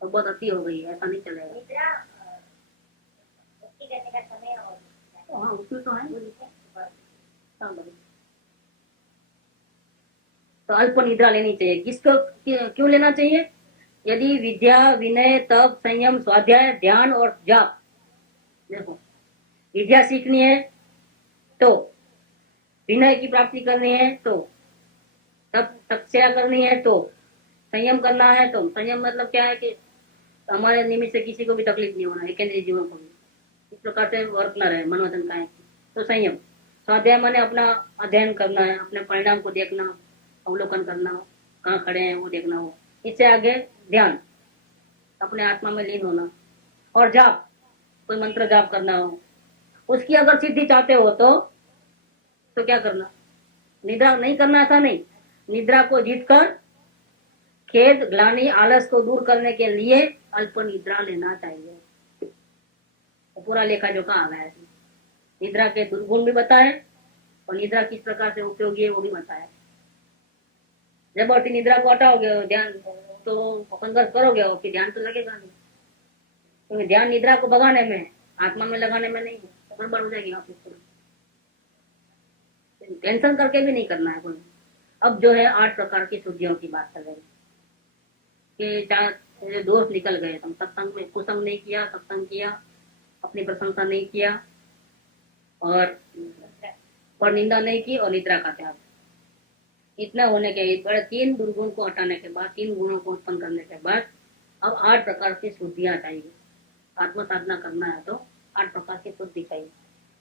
और बहुत अति हो गई है, ऐसा नहीं चलेगा। हाँ उसमें तो है। तो अल्प निद्रा लेनी चाहिए। किसको क्यों लेना चाहिए, यदि विद्या विनय तप संयम स्वाध्याय ध्यान और जाप, देखो विद्या सीखनी है तो, विनय की प्राप्ति करनी है तो, तपस्या करनी है तो, संयम करना है तो। संयम मतलब क्या है कि हमारे निमित्त से किसी को भी तकलीफ नहीं होना, एक जीवन को भी इस प्रकार से वर्क न रहे, मनोरंजन का है तो संयम। स्वाध्याय माने अपना अध्ययन करना है, अपने परिणाम को देखना, अवलोकन करना, कहाँ खड़े हैं वो देखना हो। इससे आगे ध्यान, अपने आत्मा में लीन होना। और जाप, कोई मंत्र जाप करना हो, उसकी अगर सिद्धि चाहते हो तो क्या करना, निद्रा नहीं करना, ऐसा नहीं, निद्रा को जीतकर खेद ग्लानि आलस को दूर करने के लिए अल्प निद्रा लेना चाहिए। तो पूरा लेखा जोखा आ गया है। निद्रा के दुर्गुण भी बताए और निद्रा किस प्रकार से उपयोगी है वो भी बताया। जबरदस्ती निद्रा को हटाओगे ध्यान तो संघर्ष करोगे और फिर ध्यान तो लगेगा नहीं, क्योंकि ध्यान निद्रा को भगाने में, आत्मा में लगाने में नहीं, गड़बड़ हो जाएगी आप इसको। टेंशन करके भी नहीं करना है कोई। अब जो है 8 प्रकार की शुद्धियों की बात कर रहे हैं कि चाहे दोष निकल गए, तुम सत्संग में कुसंग नहीं किया, सत्संग किया, अपनी प्रशंसा नहीं किया और निंदा नहीं की और निद्रा का त्याग, इतना होने के बड़े 3 दुर्गुण को हटाने के बाद, 3 गुणों को उत्पन्न करने के बाद अब 8 प्रकार की शुद्धियां चाहिए। आत्म साधना करना है तो 8 प्रकार की शुद्धि चाहिए।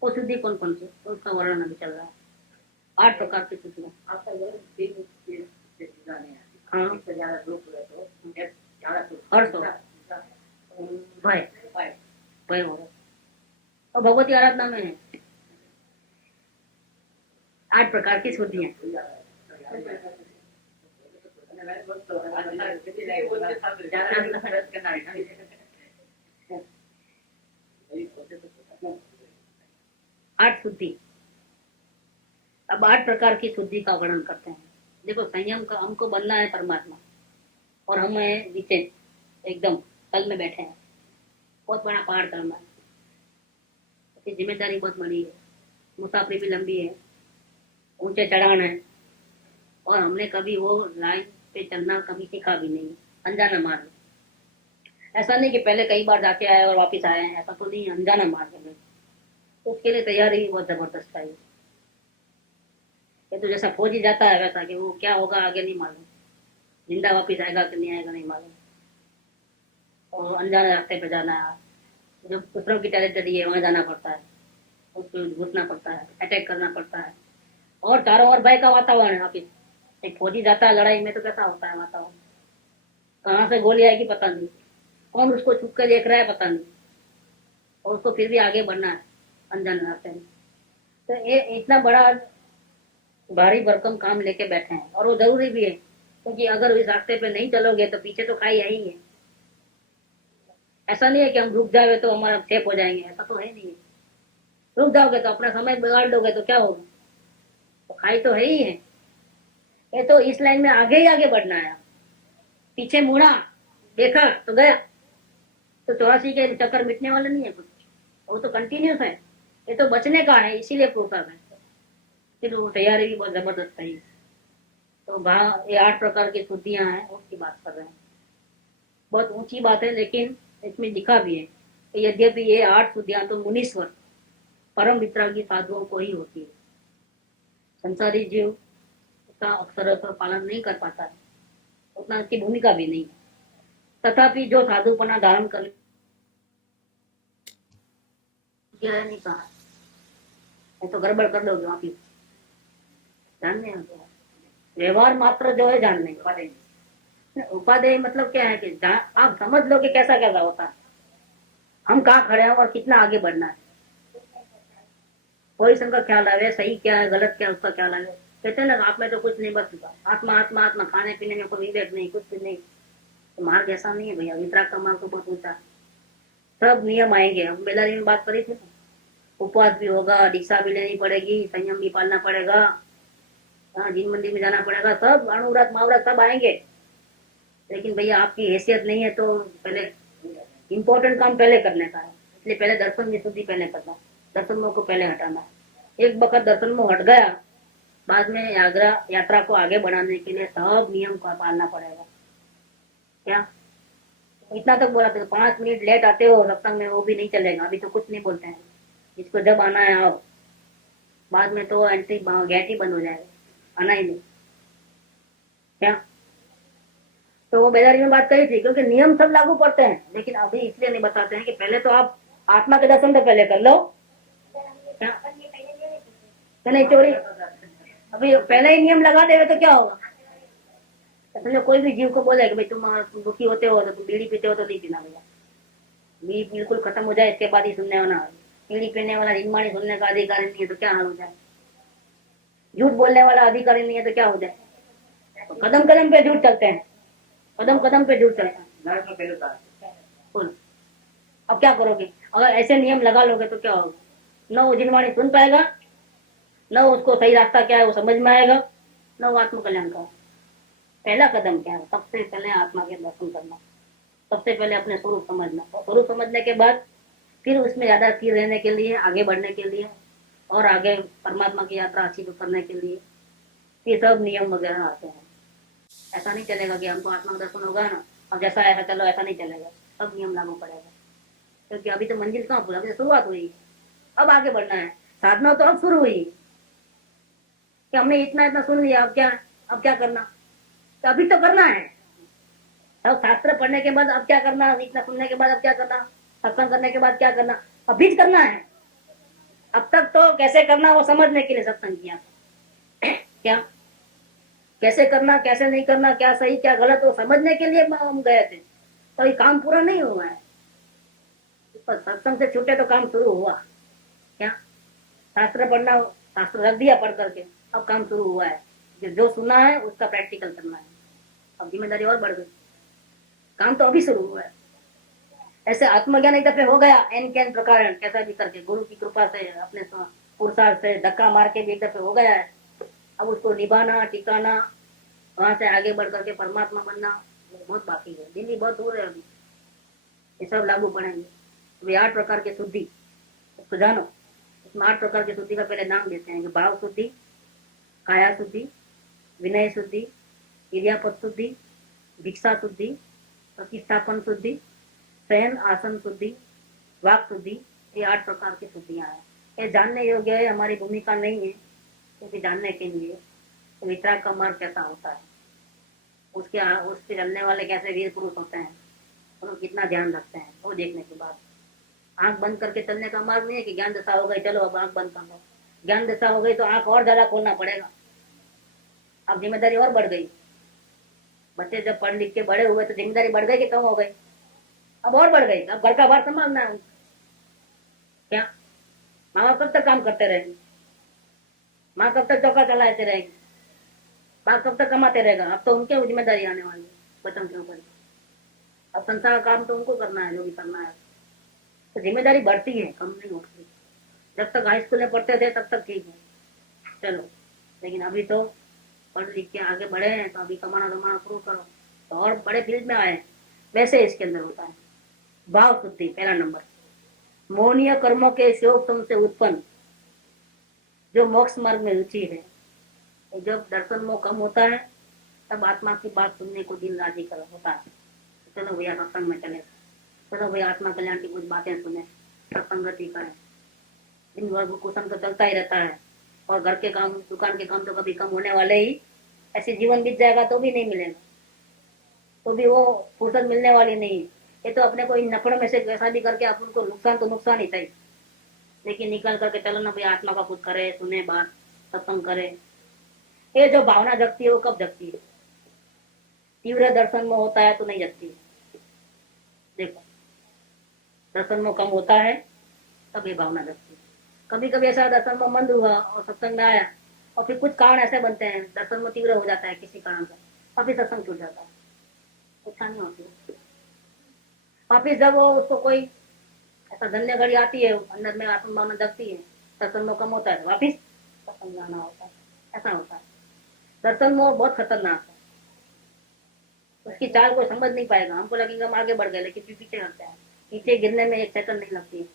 वो शुद्धि कौन कौन सी, तो उसका वर्णन अभी चल रहा है। 8 प्रकार की शुद्धियां। हाँ, हर्ष हो, भय भय हो रहा और भगवती आराधना में है 8 प्रकार की शुद्धियां। आठ शुद्धि। अब 8 प्रकार की शुद्धि का वर्णन करते हैं। देखो, संयम का हमको बनना है परमात्मा, और हम नीचे एकदम तल में बैठे हैं, बहुत बड़ा पहाड़ करना है, इसकी जिम्मेदारी बहुत बड़ी है, मुसाफरी भी लंबी है, ऊंचे चढ़ान है, और हमने कभी वो लाइन पे चलना कभी सीखा भी नहीं, अनजाना मार्ग। ऐसा नहीं कि पहले कई बार जाके आए और वापस आए हैं, ऐसा तो नहीं, अनजाना मार्ग है। तो उसके लिए तैयारी भी बहुत जबरदस्त चाहिए। ये तो जैसा फौजी जाता है वैसा, कि वो क्या होगा आगे नहीं मालूम, जिंदा वापस आएगा कि नहीं आएगा नहीं मालूम, और अनजाने रास्ते पे जाना है। जो दूसरों की टेरिटरी है वहां जाना पड़ता है, उसको घुसना पड़ता है, अटैक करना पड़ता है, और चारों ओर भय का वातावरण है। वापिस एक फौजी जाता है लड़ाई में तो कैसा होता है वातावरण, कहाँ से गोली आएगी पता नहीं, कौन उसको छुप कर देख रहा है पता नहीं, और उसको फिर भी आगे बढ़ना है अनजाने रास्ते में। तो ये इतना बड़ा भारी भरकम काम लेके बैठे हैं, और वो जरूरी भी है, क्योंकि अगर इस रास्ते पे नहीं चलोगे तो पीछे तो खाई आई है। ऐसा नहीं है कि हम रुक जाओगे तो हमारा सेफ हो जाएंगे, ऐसा तो है नहीं। रुक जाओगे तो अपना समय बिगाड़ दोगे तो क्या होगा, तो खाई तो है ही है। ये तो इस लाइन में आगे ही आगे बढ़ना है, पीछे मुड़ा देखा तो गया, तो 84 के चक्कर मिटने वाला नहीं है कुछ, वो तो कंटिन्यूस है। ये तो बचने का है, इसीलिए पुरस्कार है, फिर वो तैयारी भी बहुत जबरदस्त है। तो वहाँ ये 8 प्रकार की शुद्धियां हैं, उसकी बात कर रहे हैं। बहुत ऊंची बात है, लेकिन इसमें लिखा भी है कि यद्यपि ये 8 शुद्धियां तो मुनीश्वर परम वितरागी साधुओं को ही होती है, संसारी जीव उसका अक्षरशः पालन नहीं कर पाता है, उतना उसकी भूमिका भी नहीं है। तथापि जो साधुपना धारण कर नहीं कहा, तो गड़बड़ कर लोगे वापिस, जानने व्यवहार मात्र जो है जानने, उपादेय मतलब क्या है कि आप समझ लो कि कैसा कैसा होता है, हम कहाँ खड़े हैं और कितना आगे बढ़ना है। कोई संग ख्याल आवे, सही क्या है गलत क्या है उसका ख्याल आवे। कहते हैं ना, आप में तो कुछ नहीं, बस आत्मा आत्मा आत्मा, खाने पीने में कोई विवेक नहीं, कुछ भी नहीं। तो मार्ग ऐसा नहीं है भैया, वितराग का मार्ग तो बहुत ऊंचा है। सब नियम आएंगे, हम बेलारी में बात करी थी, उपवास भी होगा, दीक्षा भी लेनी पड़ेगी, संयम भी पालना पड़ेगा, जिन मंदिर में जाना पड़ेगा, सब अनुव्रत महाव्रत सब आएंगे। लेकिन भैया आपकी हैसियत नहीं है तो पहले इम्पोर्टेंट काम पहले करने का है, इसलिए पहले दर्शन की शुद्धि पहले करना, दर्शन मोह को पहले हटाना है। एक वक्त दर्शन मोह हट गया, बाद में यात्रा को आगे बढ़ाने के लिए सब नियम का पालना पड़ेगा। क्या इतना तक बोला था, 5 मिनट लेट आते हो सत्संग में वो भी नहीं चलेगा, अभी तो कुछ नहीं बोलते हैं, इसको जब आना है आओ, बाद में तो एंट्री गेट ही बंद हो जाएगा, आना ही नहीं। क्या तो वो बेदारी में बात करी थी, क्योंकि नियम सब लागू पड़ते हैं, लेकिन अभी इसलिए नहीं बताते हैं कि पहले तो आप आत्मा के दर्शन तो पहले कर लो। क्या नहीं चोरी, अभी पहले ही नियम लगा देवे तो क्या होगा। समझो कोई भी जीव को बोले कि भाई तुम दुखी होते हो तो तुम बीड़ी पीते हो तो नहीं पीना भैया, बीड़ी बिल्कुल खत्म हो जाए इसके बाद ही सुनने होना। बीड़ी पीने वाला निर्माणी सुनने का अधिकारी नहीं है तो क्या हाल हो जाए, झूठ बोलने वाला अधिकारी नहीं है तो क्या हो जाए। तो कदम कदम पे झूठ चलते हैं, कदम कदम पे झूठ चलते हैं। अब क्या करोगे, अगर ऐसे नियम लगा लोगे तो क्या होगा, न वो जिनवाणी सुन पाएगा न उसको सही रास्ता क्या है वो समझ में आएगा, न वो आत्म कल्याण का। पहला कदम क्या है? सबसे पहले आत्मा के दर्शन करना, सबसे पहले अपने स्वरूप समझना, और स्वरूप समझने के बाद फिर उसमें ज्यादा स्थिर रहने के लिए, आगे बढ़ने के लिए और आगे परमात्मा की यात्रा अच्छी करने के लिए ये सब नियम वगैरह आते हैं। ऐसा नहीं चलेगा कि हमको आत्मा का दर्शन होगा ना अब जैसा ऐसा चलो, ऐसा नहीं चलेगा। सब नियम लागू पड़ेगा, क्योंकि अभी तो मंजिल कहाँ पूरा, अभी तो शुरुआत हुई, अब आगे बढ़ना है। साधना तो अब शुरू हुई कि हमने इतना इतना सुन लिया, अब क्या करना? तो अभी तो करना है। अब शास्त्र पढ़ने के बाद अब क्या करना, इतना सुनने के बाद अब क्या करना, सत्संग करने के बाद क्या करना, अभी तो करना है। अब तक तो कैसे करना वो समझने के लिए सत्संग किया क्या कैसे करना, कैसे नहीं करना, क्या सही क्या गलत, वो समझने के लिए हम गए थे। तो ये काम पूरा नहीं हुआ है। पर सत्संग से छूटे तो काम शुरू हुआ क्या? शास्त्र पढ़ना, शास्त्र रख दिया पढ़ करके, अब काम शुरू हुआ है। जो सुना है उसका प्रैक्टिकल करना है। अब जिम्मेदारी और बढ़ गई, काम तो अभी शुरू हुआ है। ऐसे आत्मज्ञान एक दफे हो गया एन कैन प्रकार कैसा भी करके, गुरु की कृपा से, अपने पुरुषार्थ से धक्का मार के भी एक दफे हो गया है। अब उसको निभाना, टिकाना, वहां से आगे बढ़ करके परमात्मा बनना बहुत बाकी है। दिल्ली बहुत दूर है अभी, ये सब लागू पड़ेंगे। वे 8 प्रकार की शुद्धि उसको जानो। इसमें 8 प्रकार की शुद्धि का पहले नाम देते हैं कि भाव शुद्धि, काया शुद्धि, विनय शुद्धि, क्रियापद शुद्धि, भिक्षा शुद्धि, प्रतिष्ठापन शुद्धि, शयन आसन शुद्धि, वाक शुद्धि। ये 8 प्रकार की शुद्धियां हैं। ये जानने योग्य है, हमारी भूमिका नहीं है, क्योंकि जानने के लिए वितराग का मार्ग कैसा होता है, उसके चलने वाले कैसे वीर पुरुष होते हैं, उनको कितना ध्यान रखते हैं, वो देखने के बाद। आंख बंद करके चलने का मार्ग नहीं है कि ज्ञान दशा हो गई चलो अब आंख बंद कर लो। ज्ञान दशा हो गई तो आंख और ज्यादा खोलना पड़ेगा। अब जिम्मेदारी और बढ़ गई। बच्चे जब पढ़ लिख के बड़े हुए तो जिम्मेदारी बढ़ गई कि कम हो गई? अब और बढ़ गई। अब घर का भार संभालना है उनको। क्या माँ बाप कब तक काम करते रहेंगे? माँ कब तक चौका चलाते रहेगी? बाप कब तक कमाते रहेगा? अब तो उनके जिम्मेदारी आने वाली है बच्चों के ऊपर। अब संसार का काम तो उनको करना है, जो भी करना है। तो जिम्मेदारी बढ़ती है, कम नहीं होती। जब तक हाई स्कूल में पढ़ते थे तब तक ठीक है, चलो। लेकिन अभी तो पढ़ लिख के आगे बढ़े हैं तो अभी कमाना शुरू करो तो और बड़े फील्ड में आए। वैसे इसके अंदर होता है भाव शुद्धि। पहला नंबर, मोहनीय कर्मों के शोक से उत्पन्न जो मोक्ष मार्ग में रुचि है। जब दर्शन मोह कम होता है तब आत्मा की बात सुनने को दिल राजी कर होता है। चलो भैया सत्संग में चले, चलो भैया आत्मा कल्याण की कुछ बातें सुने, सत्संगति करें। दिन भर कुसंग तो चलता ही रहता है, और घर के काम, दुकान के काम तो कभी कम होने वाले ही। ऐसे जीवन बीत जाएगा तो भी नहीं मिलेगा, तो भी वो फुर्सत मिलने वाली नहीं। ये तो अपने को इन नफड़ों में से कैसा भी करके अपन को नुकसान तो नुकसान ही चाहिए, लेकिन निकल करके चलो ना भाई आत्मा का कुछ करे, सुने बात, सत्संग करे। ये जो भावना जगती है वो कब जगती है? तीव्र दर्शन में होता है तो नहीं जगती है। देखो, दर्शन में कम होता है तब ये भावना जगती है। कभी कभी ऐसा दर्शन में मंद हुआ और सत्संग में आया, और फिर कुछ कारण ऐसे बनते हैं दर्शन में तीव्र हो जाता है किसी कारण से, और फिर सत्संग छूट जाता है, इच्छा नहीं होती। वापिस जब वो उसको कोई ऐसा धन्य घड़ी आती है, अंदर में आत्म भावना जगती है, दर्शन में कम होता है, वापिस सत्संग जाना होता है। ऐसा होता है। दर्शन मोह बहुत खतरनाक है, उसकी चाल कोई समझ नहीं पाएगा। हमको लगेगा हम आगे बढ़ गए, लेकिन फिर पीछे हटते हैं। पीछे गिरने में 1 सेकंड नहीं लगती है।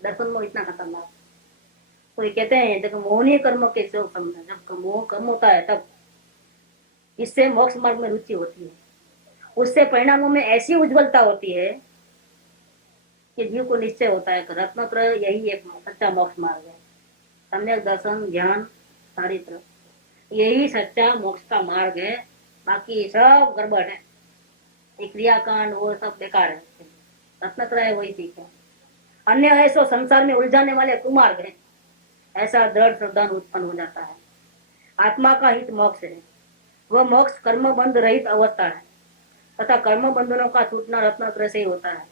दर्शन मोह इतना खतरनाक। तो ये कहते हैं देखो, मोहनीय कर्मों के शोक समझना, जब मोह कम होता है तब इससे मोक्ष मार्ग में रुचि होती है। उससे परिणामों में ऐसी उज्ज्वलता होती है कि जीव को निश्चय होता है रत्नत्र यही एक सच्चा मोक्ष मार्ग है। सम्यक दर्शन, ज्ञान, चारित्र, यही सच्चा मोक्ष का मार्ग है। बाकी सब गड़बड़ है, क्रियाकांड वो सब बेकार है। रत्नत्र है वही ठीक है। अन्य है सो संसार में उलझाने वाले कुमार्ग है। ऐसा दृढ़ श्रद्धा उत्पन्न हो जाता है। आत्मा का हित मोक्ष है। वह मोक्ष कर्म बंध रहित अवस्था है, तथा कर्म बंधनों का छूटना रत्नत्र से ही होता है।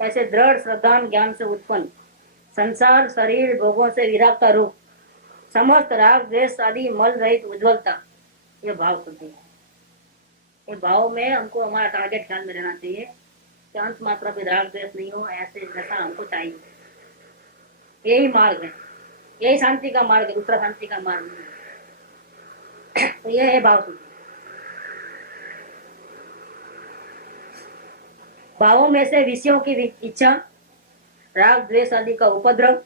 ऐसे दृढ़ श्रद्धा ज्ञान से उत्पन्न संसार, शरीर, भोगों से विरागता रूप समस्त राग द्वेष आदि मल रहित उज्ज्वलता, ये भाव शुद्धि है। ये भाव में हमको हमारा टारगेट ख्याल में रहना चाहिए कि अंश मात्रा भी राग द्वेष नहीं हो, ऐसे जैसा हमको चाहिए। यही मार्ग है, यही शांति का मार्ग है, दूसरा शांति का मार्ग नहीं है। तो यह है भाव शुद्धि। भावों में से विषयों की इच्छा, राग द्वेष आदि का उपद्रव,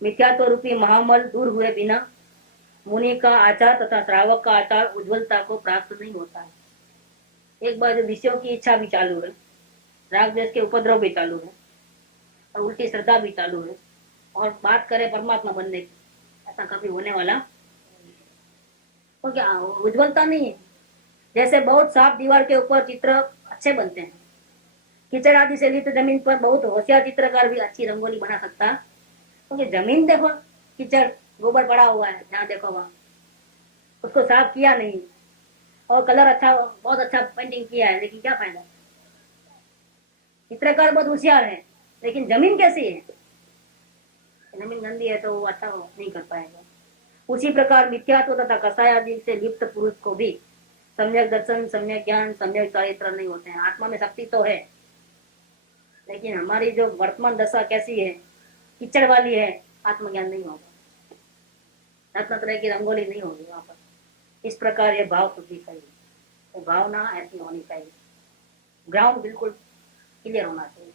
मिथ्यात्व रूपी महामल दूर हुए बिना मुनि का आचार तथा श्रावक का आचार उज्ज्वलता को प्राप्त नहीं होता है। एक बार जो विषयों की इच्छा भी चालू है, राग द्वेष के उपद्रव भी चालू है और उल्टी श्रद्धा भी चालू है, और बात करें परमात्मा बनने की, ऐसा कभी होने वाला तो क्या उज्ज्वलता नहीं है। जैसे बहुत साफ दीवार के ऊपर चित्र अच्छे बनते हैं, कीचड़ आदि से लिप्त जमीन पर बहुत होशियार चित्रकार भी अच्छी रंगोली बना सकता है, क्योंकि जमीन देखो कीचड़ गोबर पड़ा हुआ है, जहाँ देखो वहां उसको साफ किया नहीं, और कलर अच्छा बहुत अच्छा पेंटिंग किया है, लेकिन क्या फायदा। चित्रकार बहुत होशियार है, लेकिन जमीन कैसी है, जमीन गंदी है तो वो अच्छा नहीं कर पाएगा। उसी प्रकार मिथ्यात्व तथा कसाय आदि से लिप्त पुरुष को भी सम्यक दर्शन, सम्यक ज्ञान, सम्यक चरित्र नहीं होते हैं। आत्मा में शक्ति तो है, लेकिन हमारी जो वर्तमान दशा कैसी है, कीचड़ वाली है, आत्मज्ञान नहीं होगा, रत्न तरह की रंगोली नहीं होगी वहां पर। इस प्रकार ये भाव शुद्धि चाहिए, तो भावना ऐसी होनी चाहिए, ग्राउंड बिल्कुल क्लियर होना चाहिए।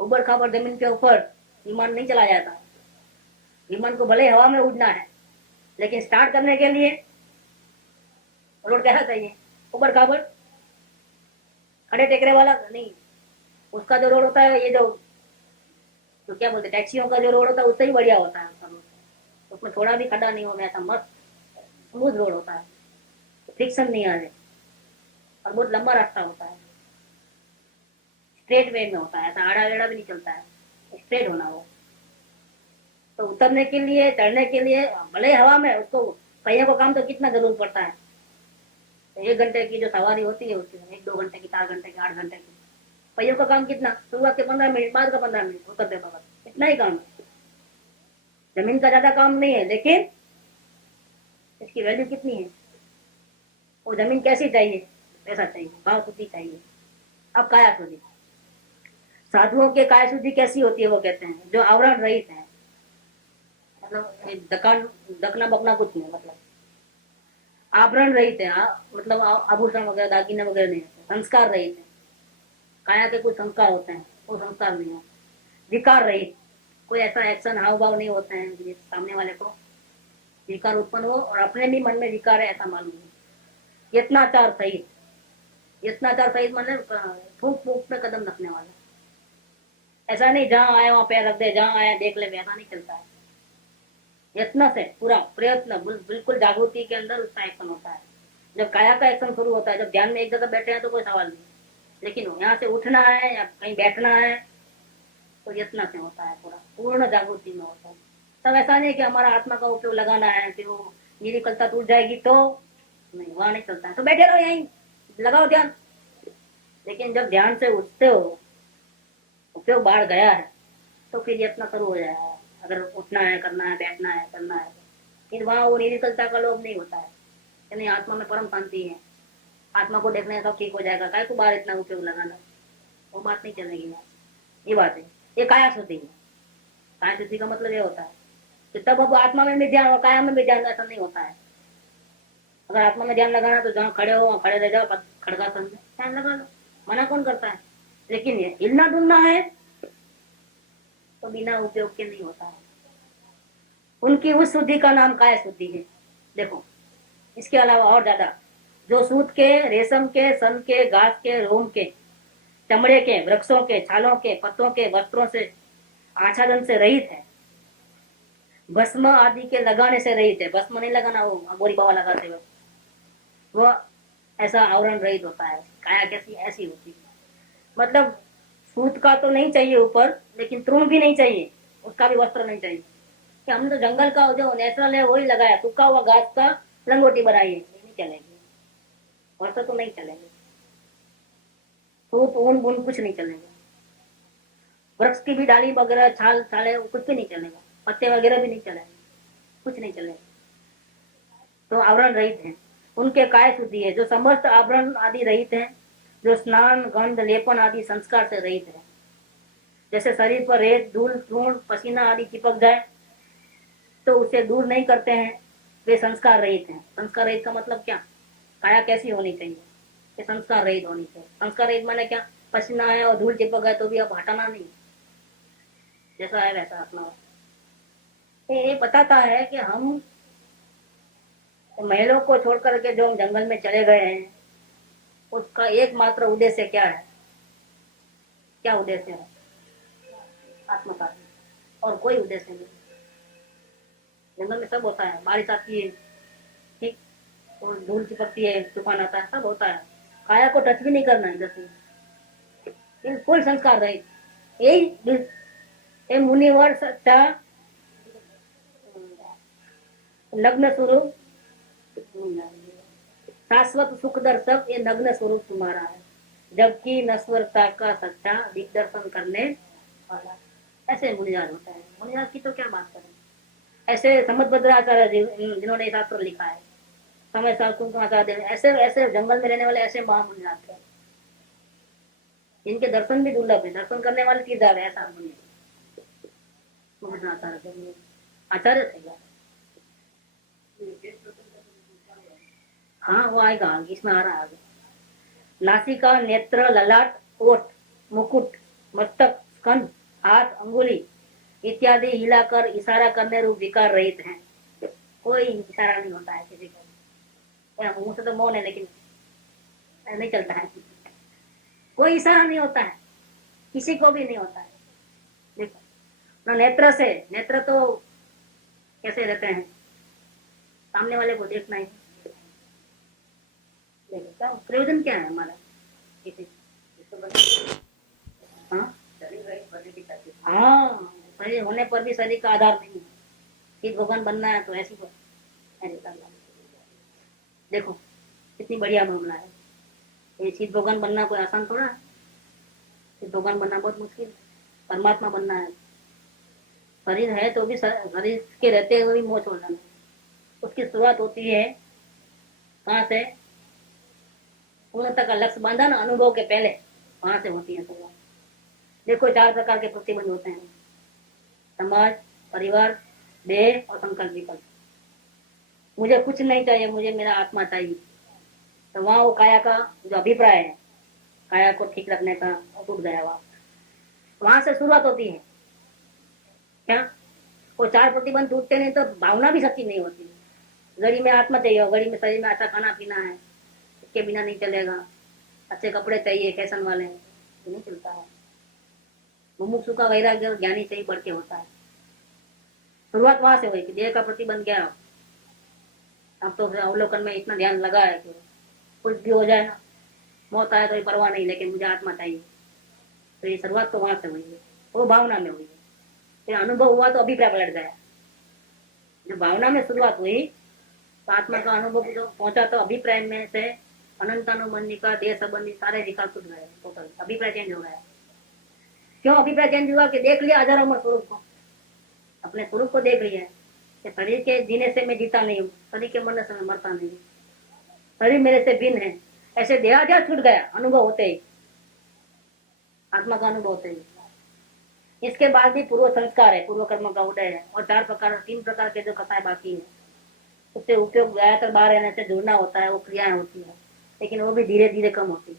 उबड़ खाबड़ जमीन के ऊपर विमान नहीं चला जाता, विमान को भले हवा में उड़ना है, लेकिन स्टार्ट करने के लिए रोड कैसा चाहिए, उबड़ खाबड़ खड़े टेकरे वाला नहीं। उसका जो रोड होता है, ये जो तो क्या बोलते टैक्सियों का जो रोड होता है उससे ही बढ़िया होता है उसका रोड, उसमें थोड़ा भी खड्डा नहीं होगा, ऐसा मस्त स्मूथ रोड होता है, फ्रिक्शन नहीं आ रहे, और बहुत लंबा रास्ता होता है, स्ट्रेट वे में होता है, ऐसा आड़ा वेड़ा भी नहीं चलता है, स्ट्रेट होना हो। तो उतरने के लिए, चढ़ने के लिए भले हवा में, उसको पहियों को काम तो कितना जरूरत पड़ता है। तो 1 घंटे की जो सवारी होती है उसकी 1-2 घंटे की, 4 घंटे की, 8 घंटे की, पहियों का काम कितना, शुरुआत के 15 मिनट, बाद का 15 मिनट, उतरते वक्त इतना ही काम है। जमीन का ज्यादा काम नहीं है, लेकिन इसकी वैल्यू कितनी है। वो जमीन कैसी चाहिए, ऐसा चाहिए, भाव शुद्धि चाहिए। अब काया शुद्धि, साधुओं के काया शुद्धि कैसी होती है, वो कहते हैं जो आवरण रहित है, मतलब दकना बकना कुछ नहीं, मतलब आवरण रहित है, मतलब आभूषण वगैरह दागिने वगैरह नहीं है, संस्कार रहित है। काया के कुछ संस्कार होते हैं, वो संस्कार नहीं है। विकार रहित, कोई ऐसा एक्शन हाव भाव नहीं होते हैं जिस सामने वाले को विकार उत्पन्न हो और अपने भी मन में विकार है ऐसा मालूम हो। यत्नाचार सहित, यत्नाचार सहित मतलब फूक फूक पे कदम रखने वाला, ऐसा नहीं जहाँ आया वहां पैर रख दे, जहाँ आया देख ले, ऐसा नहीं चलता है। यत्न से पूरा प्रयत्न, बिल्कुल जागृति के अंदर उसका एक्शन होता है। जब काया का एक्शन शुरू होता है, जब ध्यान में एक जगह बैठे हैं तो कोई सवाल नहीं, लेकिन यहाँ से उठना है या कहीं बैठना है तो यत्न से होता है, पूरा पूर्ण जागृति में होता है। तब ऐसा नहीं कि हमारा आत्मा का उपयोग लगाना है, फिर वो निरिकलता टूट जाएगी तो नहीं, वहां नहीं चलता है, तो बैठे रहो यहीं, लगाओ ध्यान। लेकिन जब ध्यान से उठते हो, उपयोग बाढ़ गया है, तो फिर यत्न शुरू हो जाएगा। अगर उठना है, करना है, बैठना है, करना है, फिर वहां वो निरिकलता का लोभ नहीं होता है, यानी आत्मा में परम शांति है, आत्मा को देखने से सब ठीक हो जाएगा, काय को बाहर इतना उपयोग लगाना, वो बात नहीं चलेगी यार। ये बात है, ये काया शुद्धि है। काया शुद्धि का मतलब ये होता है कि तब अब आत्मा में भी ध्यान और काया में भी ध्यान, ऐसा नहीं होता है। अगर आत्मा में ध्यान लगाना तो जहाँ खड़े हो वहाँ खड़े रह जाओ, खड़का समझे ध्यान लगा लो, मना कौन करता है। लेकिन ये हिलना डुलना है तो बिना उपयोग के नहीं होता है। उनकी उस शुद्धि का नाम काया शुद्धि है। देखो इसके अलावा और ज्यादा, जो सूत के, रेशम के, सन के, घास के, रोम के, चमड़े के, वृक्षों के, छालों के, पत्तों के, वस्त्रों से, आच्छादन से रहित है, भस्म आदि के लगाने से रहित है। भस्म नहीं लगाना, वो बोरी बाबा लगाते हुए, वो ऐसा आवरण रहित होता है। काया कैसी ऐसी होती है, मतलब सूत का तो नहीं चाहिए ऊपर, लेकिन तृण भी नहीं चाहिए, उसका भी वस्त्र नहीं चाहिए कि हमने तो जंगल का जो नेचुरल है वही लगाया, सूखा हुआ घास का लंगोटी बनाई है, नहीं चलेगी, वस्त्र तो नहीं चलेंगे, सूत ऊन बुन कुछ नहीं चलेगा, वृक्ष की भी डाली वगैरह छाल छाले कुछ भी नहीं चलेगा, पत्ते वगैरह भी नहीं चलेंगे, कुछ नहीं चलेगा, तो आवरण रहित है। उनके काय शुद्धि है, जो समस्त आवरण आदि रहित है, जो स्नान, गंध, लेपन आदि संस्कार से रहित है। जैसे शरीर पर रेत, धूल, तृण, पसीना आदि चिपक जाए तो उसे दूर नहीं करते हैं, वे संस्कार रहित हैं। संस्कार रहित का मतलब क्या? काया कैसी होनी चाहिए? ये संस्कार रहित होनी चाहिए। संस्कार रहित माने क्या? पसीना है और धूल चिपक गया तो भी अब हटाना नहीं, जैसा है वैसा रखना। ये बताता है कि हम महलों को छोड़ करके जो हम जंगल में चले गए हैं, उसका एकमात्र उद्देश्य क्या है? क्या उद्देश्य है? आत्मसात, और कोई उद्देश्य नहीं। जंगल में सब होता है, बारिश आती है, ठीक, और धूल चिपकती है, तूफान आता है, सब होता है। काया को टच भी नहीं करना है इधर से, बिल्कुल संस्कार रहित। यही मुनिवर सच्चा नग्न स्वरूप, शाश्वत सुख दर्शक, ये नग्न स्वरूप तुम्हारा है, जबकि नश्वरता का सच्चा दिग्दर्शन करने वाला। ऐसे मुनिराज होता है। मुनिराज की तो क्या बात करें। ऐसे समदभद्राचार्य जिन्होंने शास्त्र लिखा है, समय शाकुंतलाचार्य, ऐसे ऐसे जंगल में रहने वाले ऐसे महामुनिराज थे, इनके दर्शन भी दुर्लभ है, दर्शन करने वाले तीर्थ है। ऐसा मुनि आचार्य थे। हाँ वो आएगा, इसमें आ रहा है आगे। नासिका, नेत्र, ललाट, ओठ, मुकुट, मस्तक, स्कंद, हाथ, अंगुली इत्यादि हिलाकर इशारा करने रूप विकार रहित हैं। कोई इशारा नहीं होता है किसी को। मुंह से तो मौन है, लेकिन नहीं चलता है। कोई इशारा नहीं होता है, किसी को भी नहीं होता है। देखो नेत्र से, नेत्र तो कैसे रहते हैं? सामने वाले को देखना ही। देखो प्रयोजन क्या है हमारा किसी? हाँ, शरीर होने पर भी शरीर का आधार नहीं है। शीत भगवान बनना है तो ऐसी देखो कितनी बढ़िया मामला है। ये शीत भगवान बनना कोई आसान थोड़ा है। शीत भगवान बनना बहुत मुश्किल है। परमात्मा बनना है। शरीर है तो भी शरीर के रहते हुए भी मोह छोड़ना है। उसकी शुरुआत होती है कहाँ से? पूर्णता का लक्ष्य बांधा ना, अनुभव के पहले, वहां से होती है शुरुआत। देखो 4 प्रकार के प्रतिबंध होते हैं: समाज, परिवार, देह और संकल्प विकल्प। मुझे कुछ नहीं चाहिए, मुझे मेरा आत्मा चाहिए, तो वहां वो काया का जो अभिप्राय है, काया को ठीक रखने का, वो टूट गया। वहां से शुरुआत होती है क्या? वो 4 प्रतिबंध टूटते नहीं तो भावना भी सच्ची नहीं होती। घड़ी में आत्मा चाहिए, घड़ी में शरीर में अच्छा खाना पीना है, इसके बिना नहीं चलेगा। अच्छे कपड़े चाहिए फैशन वाले, तो नहीं चलता है। मुमुक्षु का वैराग्य ज्ञानी से ही बढ़ के होता है। शुरुआत वहां से हुई कि देह का प्रतिबंध क्या है। अब तो अवलोकन में इतना ध्यान लगा है कि कुछ भी हो जाए ना, मौत आए तो ये परवाह नहीं, लेकिन मुझे आत्मा चाहिए। तो ये शुरुआत तो वहां से हुई है, वो भावना में हुई है। फिर अनुभव हुआ तो अभिप्राय पलट गया। जब भावना में शुरुआत हुई तो आत्मा का अनुभव जो पहुंचा तो अभिप्राय में से अनंतानुबंधी का देह संबंधी सारे विकार टूट गए। टोटल अभिप्राय चेंज हो गया। क्यों अभिप्राय चेंज हुआ? कि देख लिया हजार अमर स्वरूप को, अपने स्वरूप को देख लिया कि शरीर के जीने से मैं जीता नहीं हूँ, शरीर के मरने से मैं मरता नहीं हूँ, शरीर मेरे से भिन्न है। ऐसे देहाध्यास छूट गया अनुभव होते ही, आत्मा का अनुभव होते ही। इसके बाद भी पूर्व संस्कार है, पूर्व कर्म का उदय है, और 3 प्रकार के जो कथाएं बाकी है, उससे उपयोग ज्यादातर बाहर रहने से जुड़ना होता है, वो क्रियाएं होती है, लेकिन वो भी धीरे धीरे कम होती है।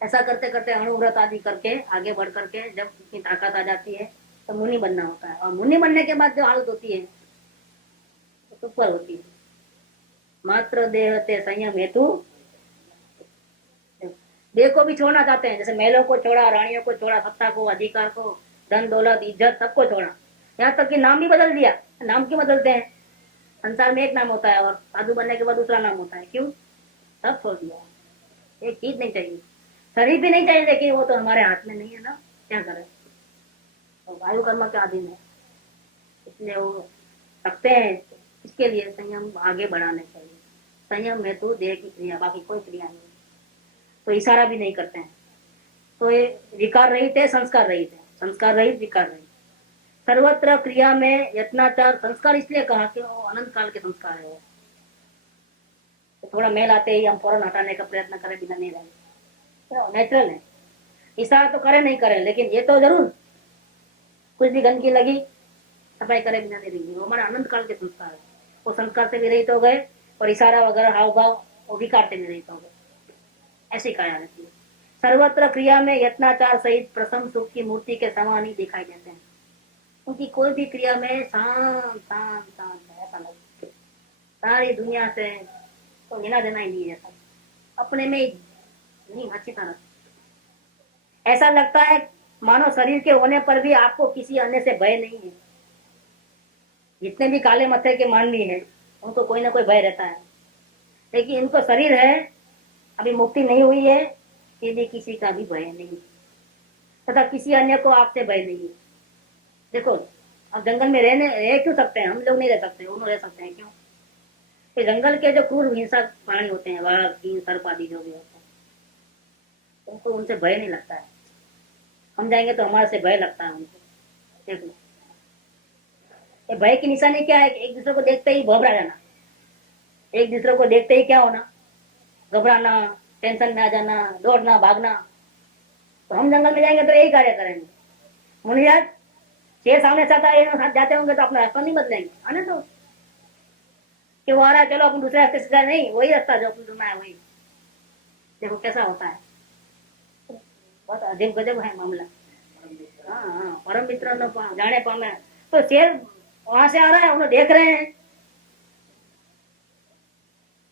ऐसा करते करते अणुव्रत आदि करके आगे बढ़ करके जब इतनी ताकत आ जाती है तो मुनि बनना होता है। और मुनि बनने के बाद जो हालत होती है तो ऊपर होती है। मात्र देह ते संयम हेतु, देह को भी छोड़ना चाहते हैं। जैसे महलों को छोड़ा, रानियों को छोड़ा, सत्ता को, अधिकार को, धन दौलत इज्जत सबको छोड़ा, यहाँ तक कि नाम भी बदल दिया। नाम क्यों बदलते हैं? संसार में एक नाम होता है और साधु बनने के बाद दूसरा नाम होता है। क्यों? सब छोड़ दिया। एक चीज नहीं चाहिए, शरीर भी नहीं चाहिए, लेकिन वो तो हमारे हाथ में नहीं है ना, क्या करें? तो वायु कर्म के अधीन है, इसलिए वो रखते हैं। इसके लिए संयम आगे बढ़ाने चाहिए। संयम है तो देह की क्रिया, बाकी कोई क्रिया नहीं। तो इशारा भी नहीं करते हैं। तो ये विकार रहित है, संस्कार रहित है। संस्कार रहित, विकार रहित। सर्वत्र क्रिया में यत्नाचार, संस्कार इसलिए कहा कि वो अनंत काल के संस्कार है। तो थोड़ा मेल आते ही हम फौरन हटाने का प्रयत्न करें, बिना नहीं रहेंगे, तो नेचुरल है। इशारा तो करे नहीं करे, लेकिन ये तो जरूर कुछ भी गंदगी लगी सफाई करे बिना नहीं रहेंगे। वो हमारे अनंत काल के संस्कार है। वो संस्कार से भी रहित हो गए और इशारा वगैरह हाव भाव वो भी काटते नहीं रहित हो गए। ऐसी काया रहती है। सर्वत्र क्रिया में यत्नाचार सहित प्रसन्न सुख की मूर्ति के समान ही दिखाई देते हैं। क्योंकि कोई भी क्रिया में शांत शांत शांत है, ऐसा लगता है। सारी दुनिया से तो लेना देना ही नहीं रहता, अपने में ही नहीं अच्छी तरह ऐसा लगता है मानो शरीर के होने पर भी आपको किसी अन्य से भय नहीं है। जितने भी काले मत्थे के मानवी हैं उनको कोई ना कोई भय रहता है, लेकिन इनको शरीर है, अभी मुक्ति नहीं हुई है, इसलिए किसी का भी भय नहीं तथा किसी अन्य को आपसे भय नहीं है। देखो अब जंगल में रह क्यों सकते हैं, हम लोग नहीं रह सकते, उन्होंने रह सकते हैं। क्यों? तो जंगल के जो क्रूर हिंसक प्राणी होते हैं, बाघ सिंह सर्प आदि जो भी होते हैं, उनको उनसे भय नहीं लगता है। हम जाएंगे तो हमारे से भय लगता है उनको। देख लो ये भय की निशानी क्या है? एक दूसरे को देखते ही घबरा जाना, एक दूसरे को देखते ही क्या होना, घबराना, टेंशन में आ जाना, दौड़ना भागना। तो हम जंगल में जाएंगे तो यही कार्य करेंगे। मुनिराज शेर सामने से आता है, साथ जाते होंगे तो अपना रास्ता नहीं बदलेंगे, आने तो कि वो आ रहा है चलो अपन दूसरे रास्ते से जाए, नहीं वही रास्ता जो अपन चुना है वही। देखो कैसा होता है, बहुत अजीब गजब है मामला। हाँ परम मित्र जाने पामे। तो शेर वहां से आ रहा है, उन्हें देख रहे हैं,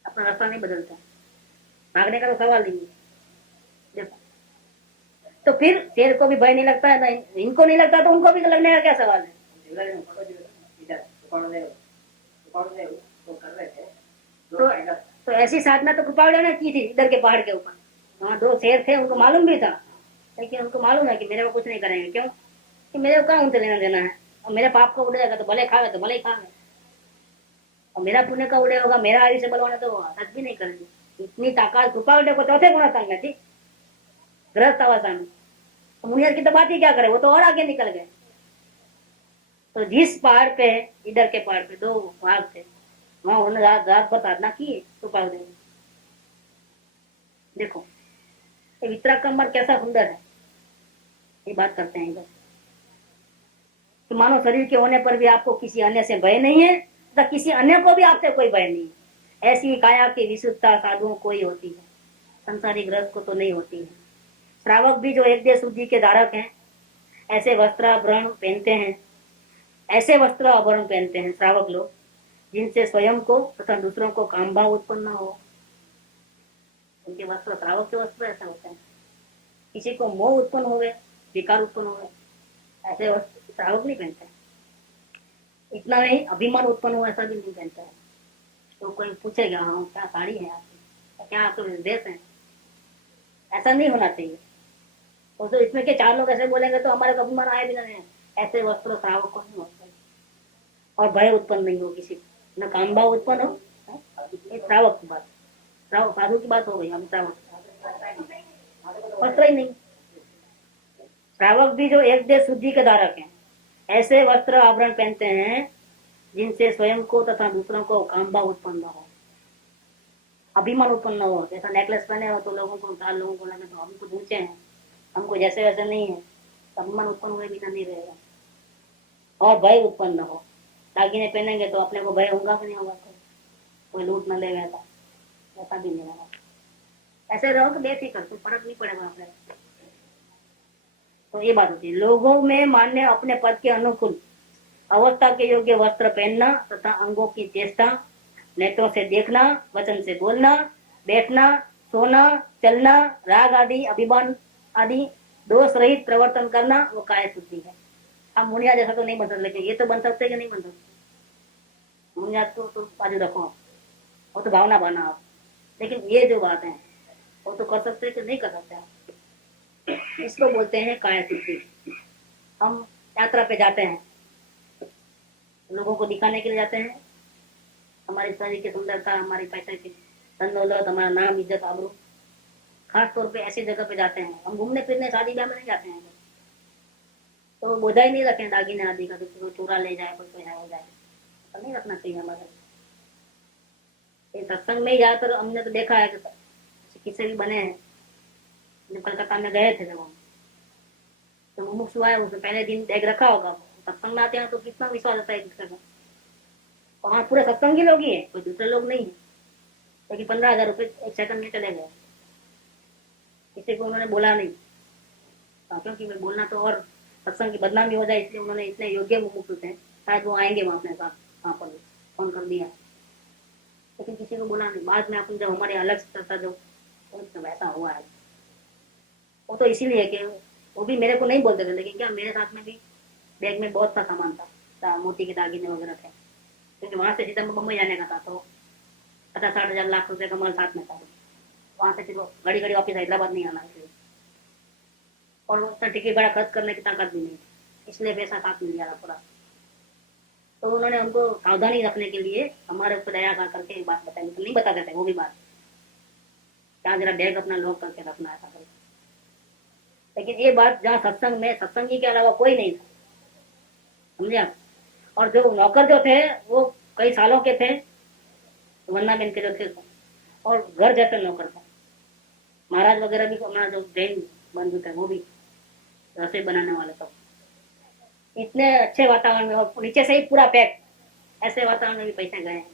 अपना रास्ता नहीं बदलता, भागने का तो सवाल नहीं है। देखो तो फिर शेर को भी भय नहीं लगता है ना, इनको नहीं लगता तो उनको भी लगने का क्या सवाल है? तो ऐसी साधना तो कृपाल ने की थी इधर के पहाड़ के ऊपर। वहाँ दो शेर थे, उनको मालूम भी था, लेकिन उनको मालूम है कि मेरे को कुछ नहीं करेंगे। क्यों? कि मेरे को कहाँ उनसे लेना देना है, और मेरे पाप का उड़ेगा तो भले खावे तो भले ही खावे, और मेरा पुण्य का उड़े होगा, मेरा आदि से बलवाना तो सच भी नहीं करेंगे। इतनी ताकत कृपाल को चौथे गुणा तंग थी गृहस्थ अवस्था में। तो मुनियर की तो बात ही क्या करे, वो तो और आगे निकल गए। तो जिस पहाड़ पे, इधर के पहाड़ पे दो भाग थे, वहां उन्होंने रात भर साधना की कृपाल देव। देखो ये वितराकंबर कैसा सुंदर है, ये बात करते हैं इधर कि मानो शरीर के होने पर भी आपको किसी अन्य से भय नहीं है तथा किसी अन्य को भी आपसे कोई भय नहीं है। ऐसी काया की विशुद्धता साधुओं को ही होती है, संसारी गृहस्थ को तो नहीं होती है। श्रावक भी जो एक देश शुद्धि के धारक हैं, ऐसे वस्त्राभरण पहनते हैं, ऐसे वस्त्र आभरण पहनते हैं श्रावक लोग, जिनसे स्वयं को तथा दूसरों को काम भाव उत्पन्न हो। उनके वस्त्र, श्रावक के वस्त्र ऐसा होता है, किसी को मोह उत्पन्न हो गए, विकार उत्पन्न हो गए, ऐसे वस्त्र श्रावक नहीं पहनते। इतना नहीं, अभिमान उत्पन्न हो ऐसा भी नहीं पहनता है। तो कोई पूछेगा हाँ क्या साड़ी है आपकी, क्या आपके देश है, ऐसा नहीं होना चाहिए। तो इसमें के चार लोग ऐसे बोलेंगे तो हमारे को अभिमान आए भी नहीं, ऐसे वस्त्र श्रावक को नहीं होते और भय उत्पन्न नहीं हो किसी को, न काम भाव उत्पन्न हो। श्रावक की बात, साधु की बात हो गई, हम श्रावक वस्त्र ही नहीं। श्रावक भी जो एक देश शुद्धि के धारक हैं, ऐसे वस्त्र आभरण पहनते हैं जिनसे स्वयं को तथा दूसरों को काम भाव उत्पन्न हो, अभिमान उत्पन्न हो। जैसा नेकलेस पहने हो तो लोगों को, चार लोगों को लगे तो हम कुछ ऊंचे हैं, हमको जैसे वैसे नहीं है, अभिमान उत्पन्न हुए बिना नहीं रहेगा। और भय उत्पन्न हो, दागिने पहनेंगे तो अपने को भय होगा कि नहीं होगा, कोई लूट न ले, ऐसा भी नहीं होगा। ऐसे रहो तो बेफिक्र, तो फर्क नहीं पड़ेगा अपने। तो ये बात होती है, लोगों में मान्य अपने पद के अनुकूल अवस्था के योग्य वस्त्र पहनना तथा अंगों की चेष्टा, नेत्रों से देखना, वचन से बोलना, बैठना, सोना, चलना, राग आदि, अभिमान आदि दोष रहित प्रवर्तन करना, वो काय शुद्धि है। आप मुनिया जैसा तो नहीं बन सकते, लेकिन ये तो बन सकते कि नहीं बन सकते। मुनिया तो बाजू रखो, वो तो भावना बना आप, लेकिन ये जो बात है वो तो कर सकते कि नहीं कर सकते आप। इसको बोलते हैं काया शुद्धि। हम यात्रा पे जाते हैं, लोगों को दिखाने के लिए जाते हैं हमारी शरीर की सुंदरता, हमारी पैसे की धन दौलत, हमारा नाम इज्जत आबरू। खास तौर पे ऐसी जगह पे जाते हैं, हम घूमने फिरने शादी ब्याह में नहीं जाते हैं, तो बोझा ही नहीं रखें दागिने आदि का, कोई चोरा ले जाए, कोई हो जाए, तो नहीं रखना चाहिए हमारा। सत्संग में ज्यादातर हमने तो देखा है कि किसी भी बने हैं, जब कलकत्ता में गए थे जब हम, तो मुमुक्षु आए, उसने पहले दिन बैग रखा होगा, सत्संग में आते हैं तो कितना विश्वास होता है एक दूसरे का। वहाँ पूरे सत्संगी लोग ही है, कोई दूसरे लोग नहीं है। लेकिन 15,000 रुपये एक सेकंड में चले गए, किसी को उन्होंने बोला नहीं। क्योंकि मैं बोलना तो और सत्संग की बदनामी हो जाए, इसलिए उन्होंने इतने योग्य मुमुक्षु थे, शायद वो आएंगे वहाँ अपने साथ, वहाँ पर फोन कर दिया, लेकिन किसी को बोला नहीं। बाद में अपन जब हमारे अलग से जो वैसा हुआ है, वो तो इसीलिए कि वो भी मेरे को नहीं बोलते थे, लेकिन क्या मेरे साथ में भी बैग में बहुत सा सामान था, मोती के दागिने वगैरह थे, क्योंकि वहां से सीधा मुंबई जाने का था, तो 50-60 लाख रुपए का माल साथ में था। वहां से फिर घड़ी घड़ी वापिस हैदराबाद नहीं आना, इसलिए और उतना टिकट बड़ा खर्च करने की ताकत भी नहीं, इसलिए पैसा साथ मिल गया पूरा। तो उन्होंने हमको सावधानी रखने के लिए हमारे ऊपर दया कर करके एक बात बताई, तो नहीं बताते थे वो भी बात, क्या जरा बैग अपना लॉक करके रखना है। लेकिन ये बात जहाँ सत्संग में सत्संगी के अलावा कोई नहीं था, समझे आप। और जो नौकर जो थे वो कई सालों के थे, वन्ना बेन के जो थे, और घर जैसे नौकर था। महाराज वगैरह भी, हमारा जो जैन बंधु थे वो भी, रसोई बनाने वाले सब, इतने अच्छे वातावरण में, और नीचे से ही पूरा पैक, ऐसे वातावरण में भी पैसे गए हैं।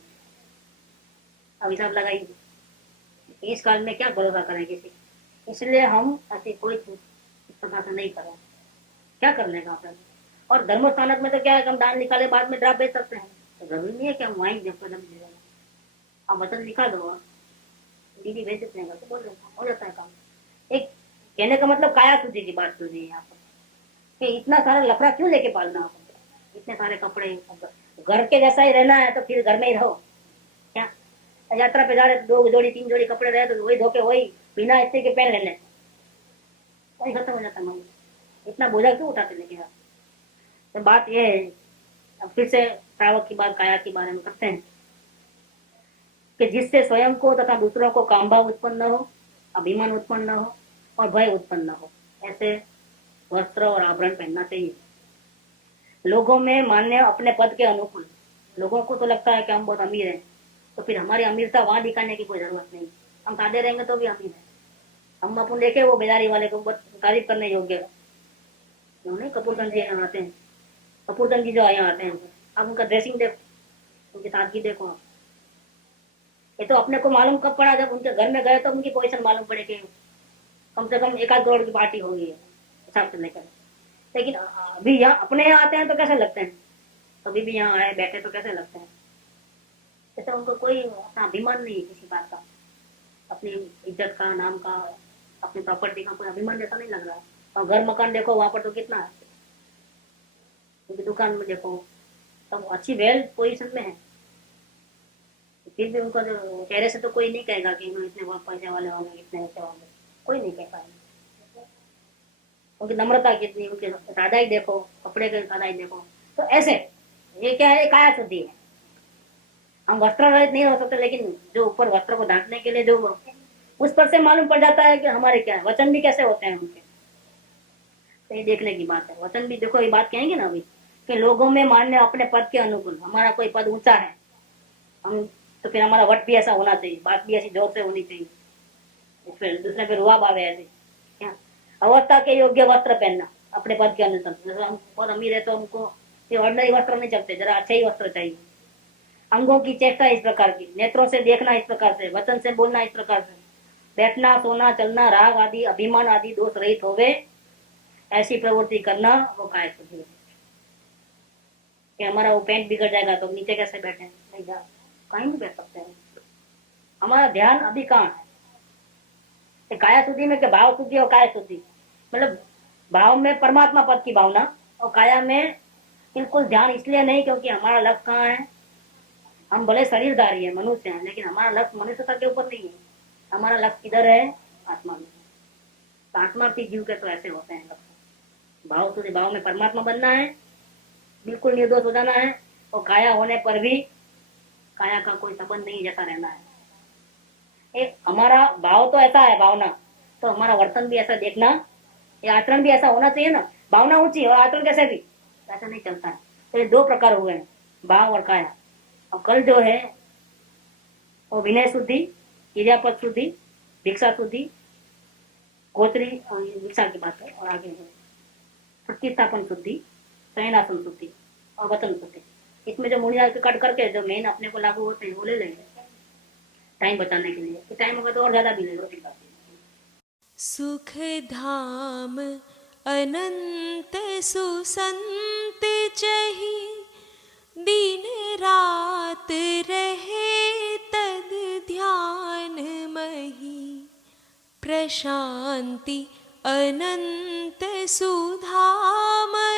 अब हिसाब लगाइए, इस काल में क्या भरोसा करें किसी। इसलिए हम ऐसी कोई चीज इस प्रकार से नहीं करें, क्या करने का आपने। और धर्म स्थानक में तो क्या है कि हम दान निकाले बाद में ड्राप बेच सकते हैं, तो जरूरी नहीं है कि हम वहीं जब कदम दे। आप वचन लिखा दो, दीदी भेज देते हैं, तो बोल देते हो जाता है काम। एक कहने का मतलब काया शुद्धि की बात सुनिए यहाँ पर, कि इतना सारा लफड़ा क्यों लेके पालना आपको, इतने सारे कपड़े, घर के जैसा ही रहना है तो फिर घर में ही रहो। क्या यात्रा पे जा रहे 2 जोड़ी 3 जोड़ी कपड़े रहे तो वही धोके वही बिना इस्त्री के पहन लेने, वही खत्म हो जाता है। इतना बोझा क्यों उठाते लेके आप। तो बात यह है, अब फिर से श्रावक की बात काया के बारे में करते हैं, कि जिससे स्वयं को तथा दूसरों को कामभाव उत्पन्न न हो, अभिमान उत्पन्न न हो और भय उत्पन्न न हो, ऐसे वस्त्र और आभरण पहनना चाहिए। लोगों में मान्य अपने पद के अनुकूल, लोगों को तो लगता है कि हम बहुत अमीर हैं, तो फिर हमारी अमीरता वहां दिखाने की कोई जरूरत नहीं, हम सादे रहेंगे तो भी अमीर है। हम अपन देखे वो बेदारी वाले को तारीफ करने योग्य, नहीं कपूरगंज जी यहाँ आते हैं, कपूरगंज जी जो यहाँ आते हैं, आप उनका ड्रेसिंग देखो, उनकी सादगी देखो आप। ये तो अपने को मालूम कब पड़ा, जब उनके घर में गए तो उनकी पोजीशन मालूम पड़े कि कम से कम 1 करोड़ की पार्टी होगी हिसाब से लेकर। लेकिन अभी यहाँ अपने यहाँ आते हैं तो कैसे लगते हैं, अभी भी यहाँ आए बैठे तो कैसे लगते हैं, जैसे उनको कोई अपना अभिमान नहीं है किसी बात का, अपनी इज्जत का, नाम का, अपनी प्रॉपर्टी का कोई अभिमान जैसा नहीं लग रहा है। और घर मकान देखो वहां पर तो कितना है, उनकी दुकान में देखो सब अच्छी वेल पोजीशन में है, फिर भी उनका जो चेहरे से तो कोई नहीं कहेगा कि इतने पैसे वाले होंगे, इतने ऐसे होंगे, कोई नहीं कह पाएगा। उनकी नम्रता कितनी, उनके सादाई देखो, कपड़े के सादाई देखो, तो ऐसे ये क्या है, काया शुद्धि है। हम वस्त्र रहित नहीं हो सकते, लेकिन जो ऊपर वस्त्र को ढांकने के लिए जो उस पर से मालूम पड़ जाता है कि हमारे क्या है, वचन भी कैसे होते हैं उनके, तो ये देखने की बात है। वचन भी देखो, ये बात कहेंगे ना अभी, कि लोगों में मान्य अपने पद के अनुकूल, हमारा कोई पद ऊंचा है हम, तो फिर हमारा वट भी ऐसा होना चाहिए, बात भी ऐसी जोर से होनी चाहिए, फिर दूसरे पे रुआब आवे ऐसे। क्या अवस्था के योग्य वस्त्र पहनना अपने पद के अनुसार, जैसे हम बहुत अमीर है तो हमको ये ऑर्डनरी वस्त्र नहीं चलते, जरा अच्छे ही वस्त्र चाहिए। अंगों की चेष्टा इस प्रकार की, नेत्रों से देखना इस प्रकार से, वचन से बोलना इस प्रकार से, बैठना सोना चलना राग आदि अभिमान आदि दोष रहित होवे, ऐसी प्रवृत्ति करना वो काय शुद्धि है। कि हमारा वो पैंट बिगड़ जाएगा तो नीचे कैसे बैठे, नहीं जा कहीं भी बैठ सकते हैं। हमारा ध्यान अभी कहाँ है, काया शुद्धि में, के भाव शुद्धि और काया शुद्धि, मतलब भाव में परमात्मा पद की भावना, और काया में बिल्कुल ध्यान इसलिए नहीं क्योंकि हमारा लक्ष्य कहाँ है, हम भले शरीरधारी है, मनुष्य हैं, लेकिन हमारा लक्ष्य मनुष्यता के ऊपर नहीं है, हमारा लक्ष्य किधर है, आत्मा में। तो आत्मा की जीव के तो ऐसे होते हैं लक्ष्य, भाव शुद्धि, भाव में परमात्मा बनना है, बिल्कुल निर्दोष हो जाना है, और काया होने पर भी काया का कोई संबंध नहीं जैसा रहना है। एक हमारा भाव तो ऐसा है, भावना, तो हमारा वर्तन भी ऐसा देखना, ये आचरण भी ऐसा होना चाहिए ना। भावना ऊंची और आचरण कैसे भी ऐसा नहीं चलता है। तो ये 2 प्रकार हुए हैं, भाव और काया। और कल जो है वो विनय शुद्धि, क्रियापद शुद्धि, भिक्षा शुद्धि, गोत्री भिक्षा की बात है, और आगे है प्रतिस्थापन शुद्धि, शयनासन शुद्धि और वचन शुद्धि। इसमें जो मुनिया के कट करके जो मेन अपने को लागू होते हैं वो ले लेंगे टाइम बचाने के लिए, टाइम होगा तो और ज्यादा भी ले लो। सुख धाम अनंत सुसंत चही, दिन रात रहे तद ध्यान मही। प्रशांति अनंत सुधामय,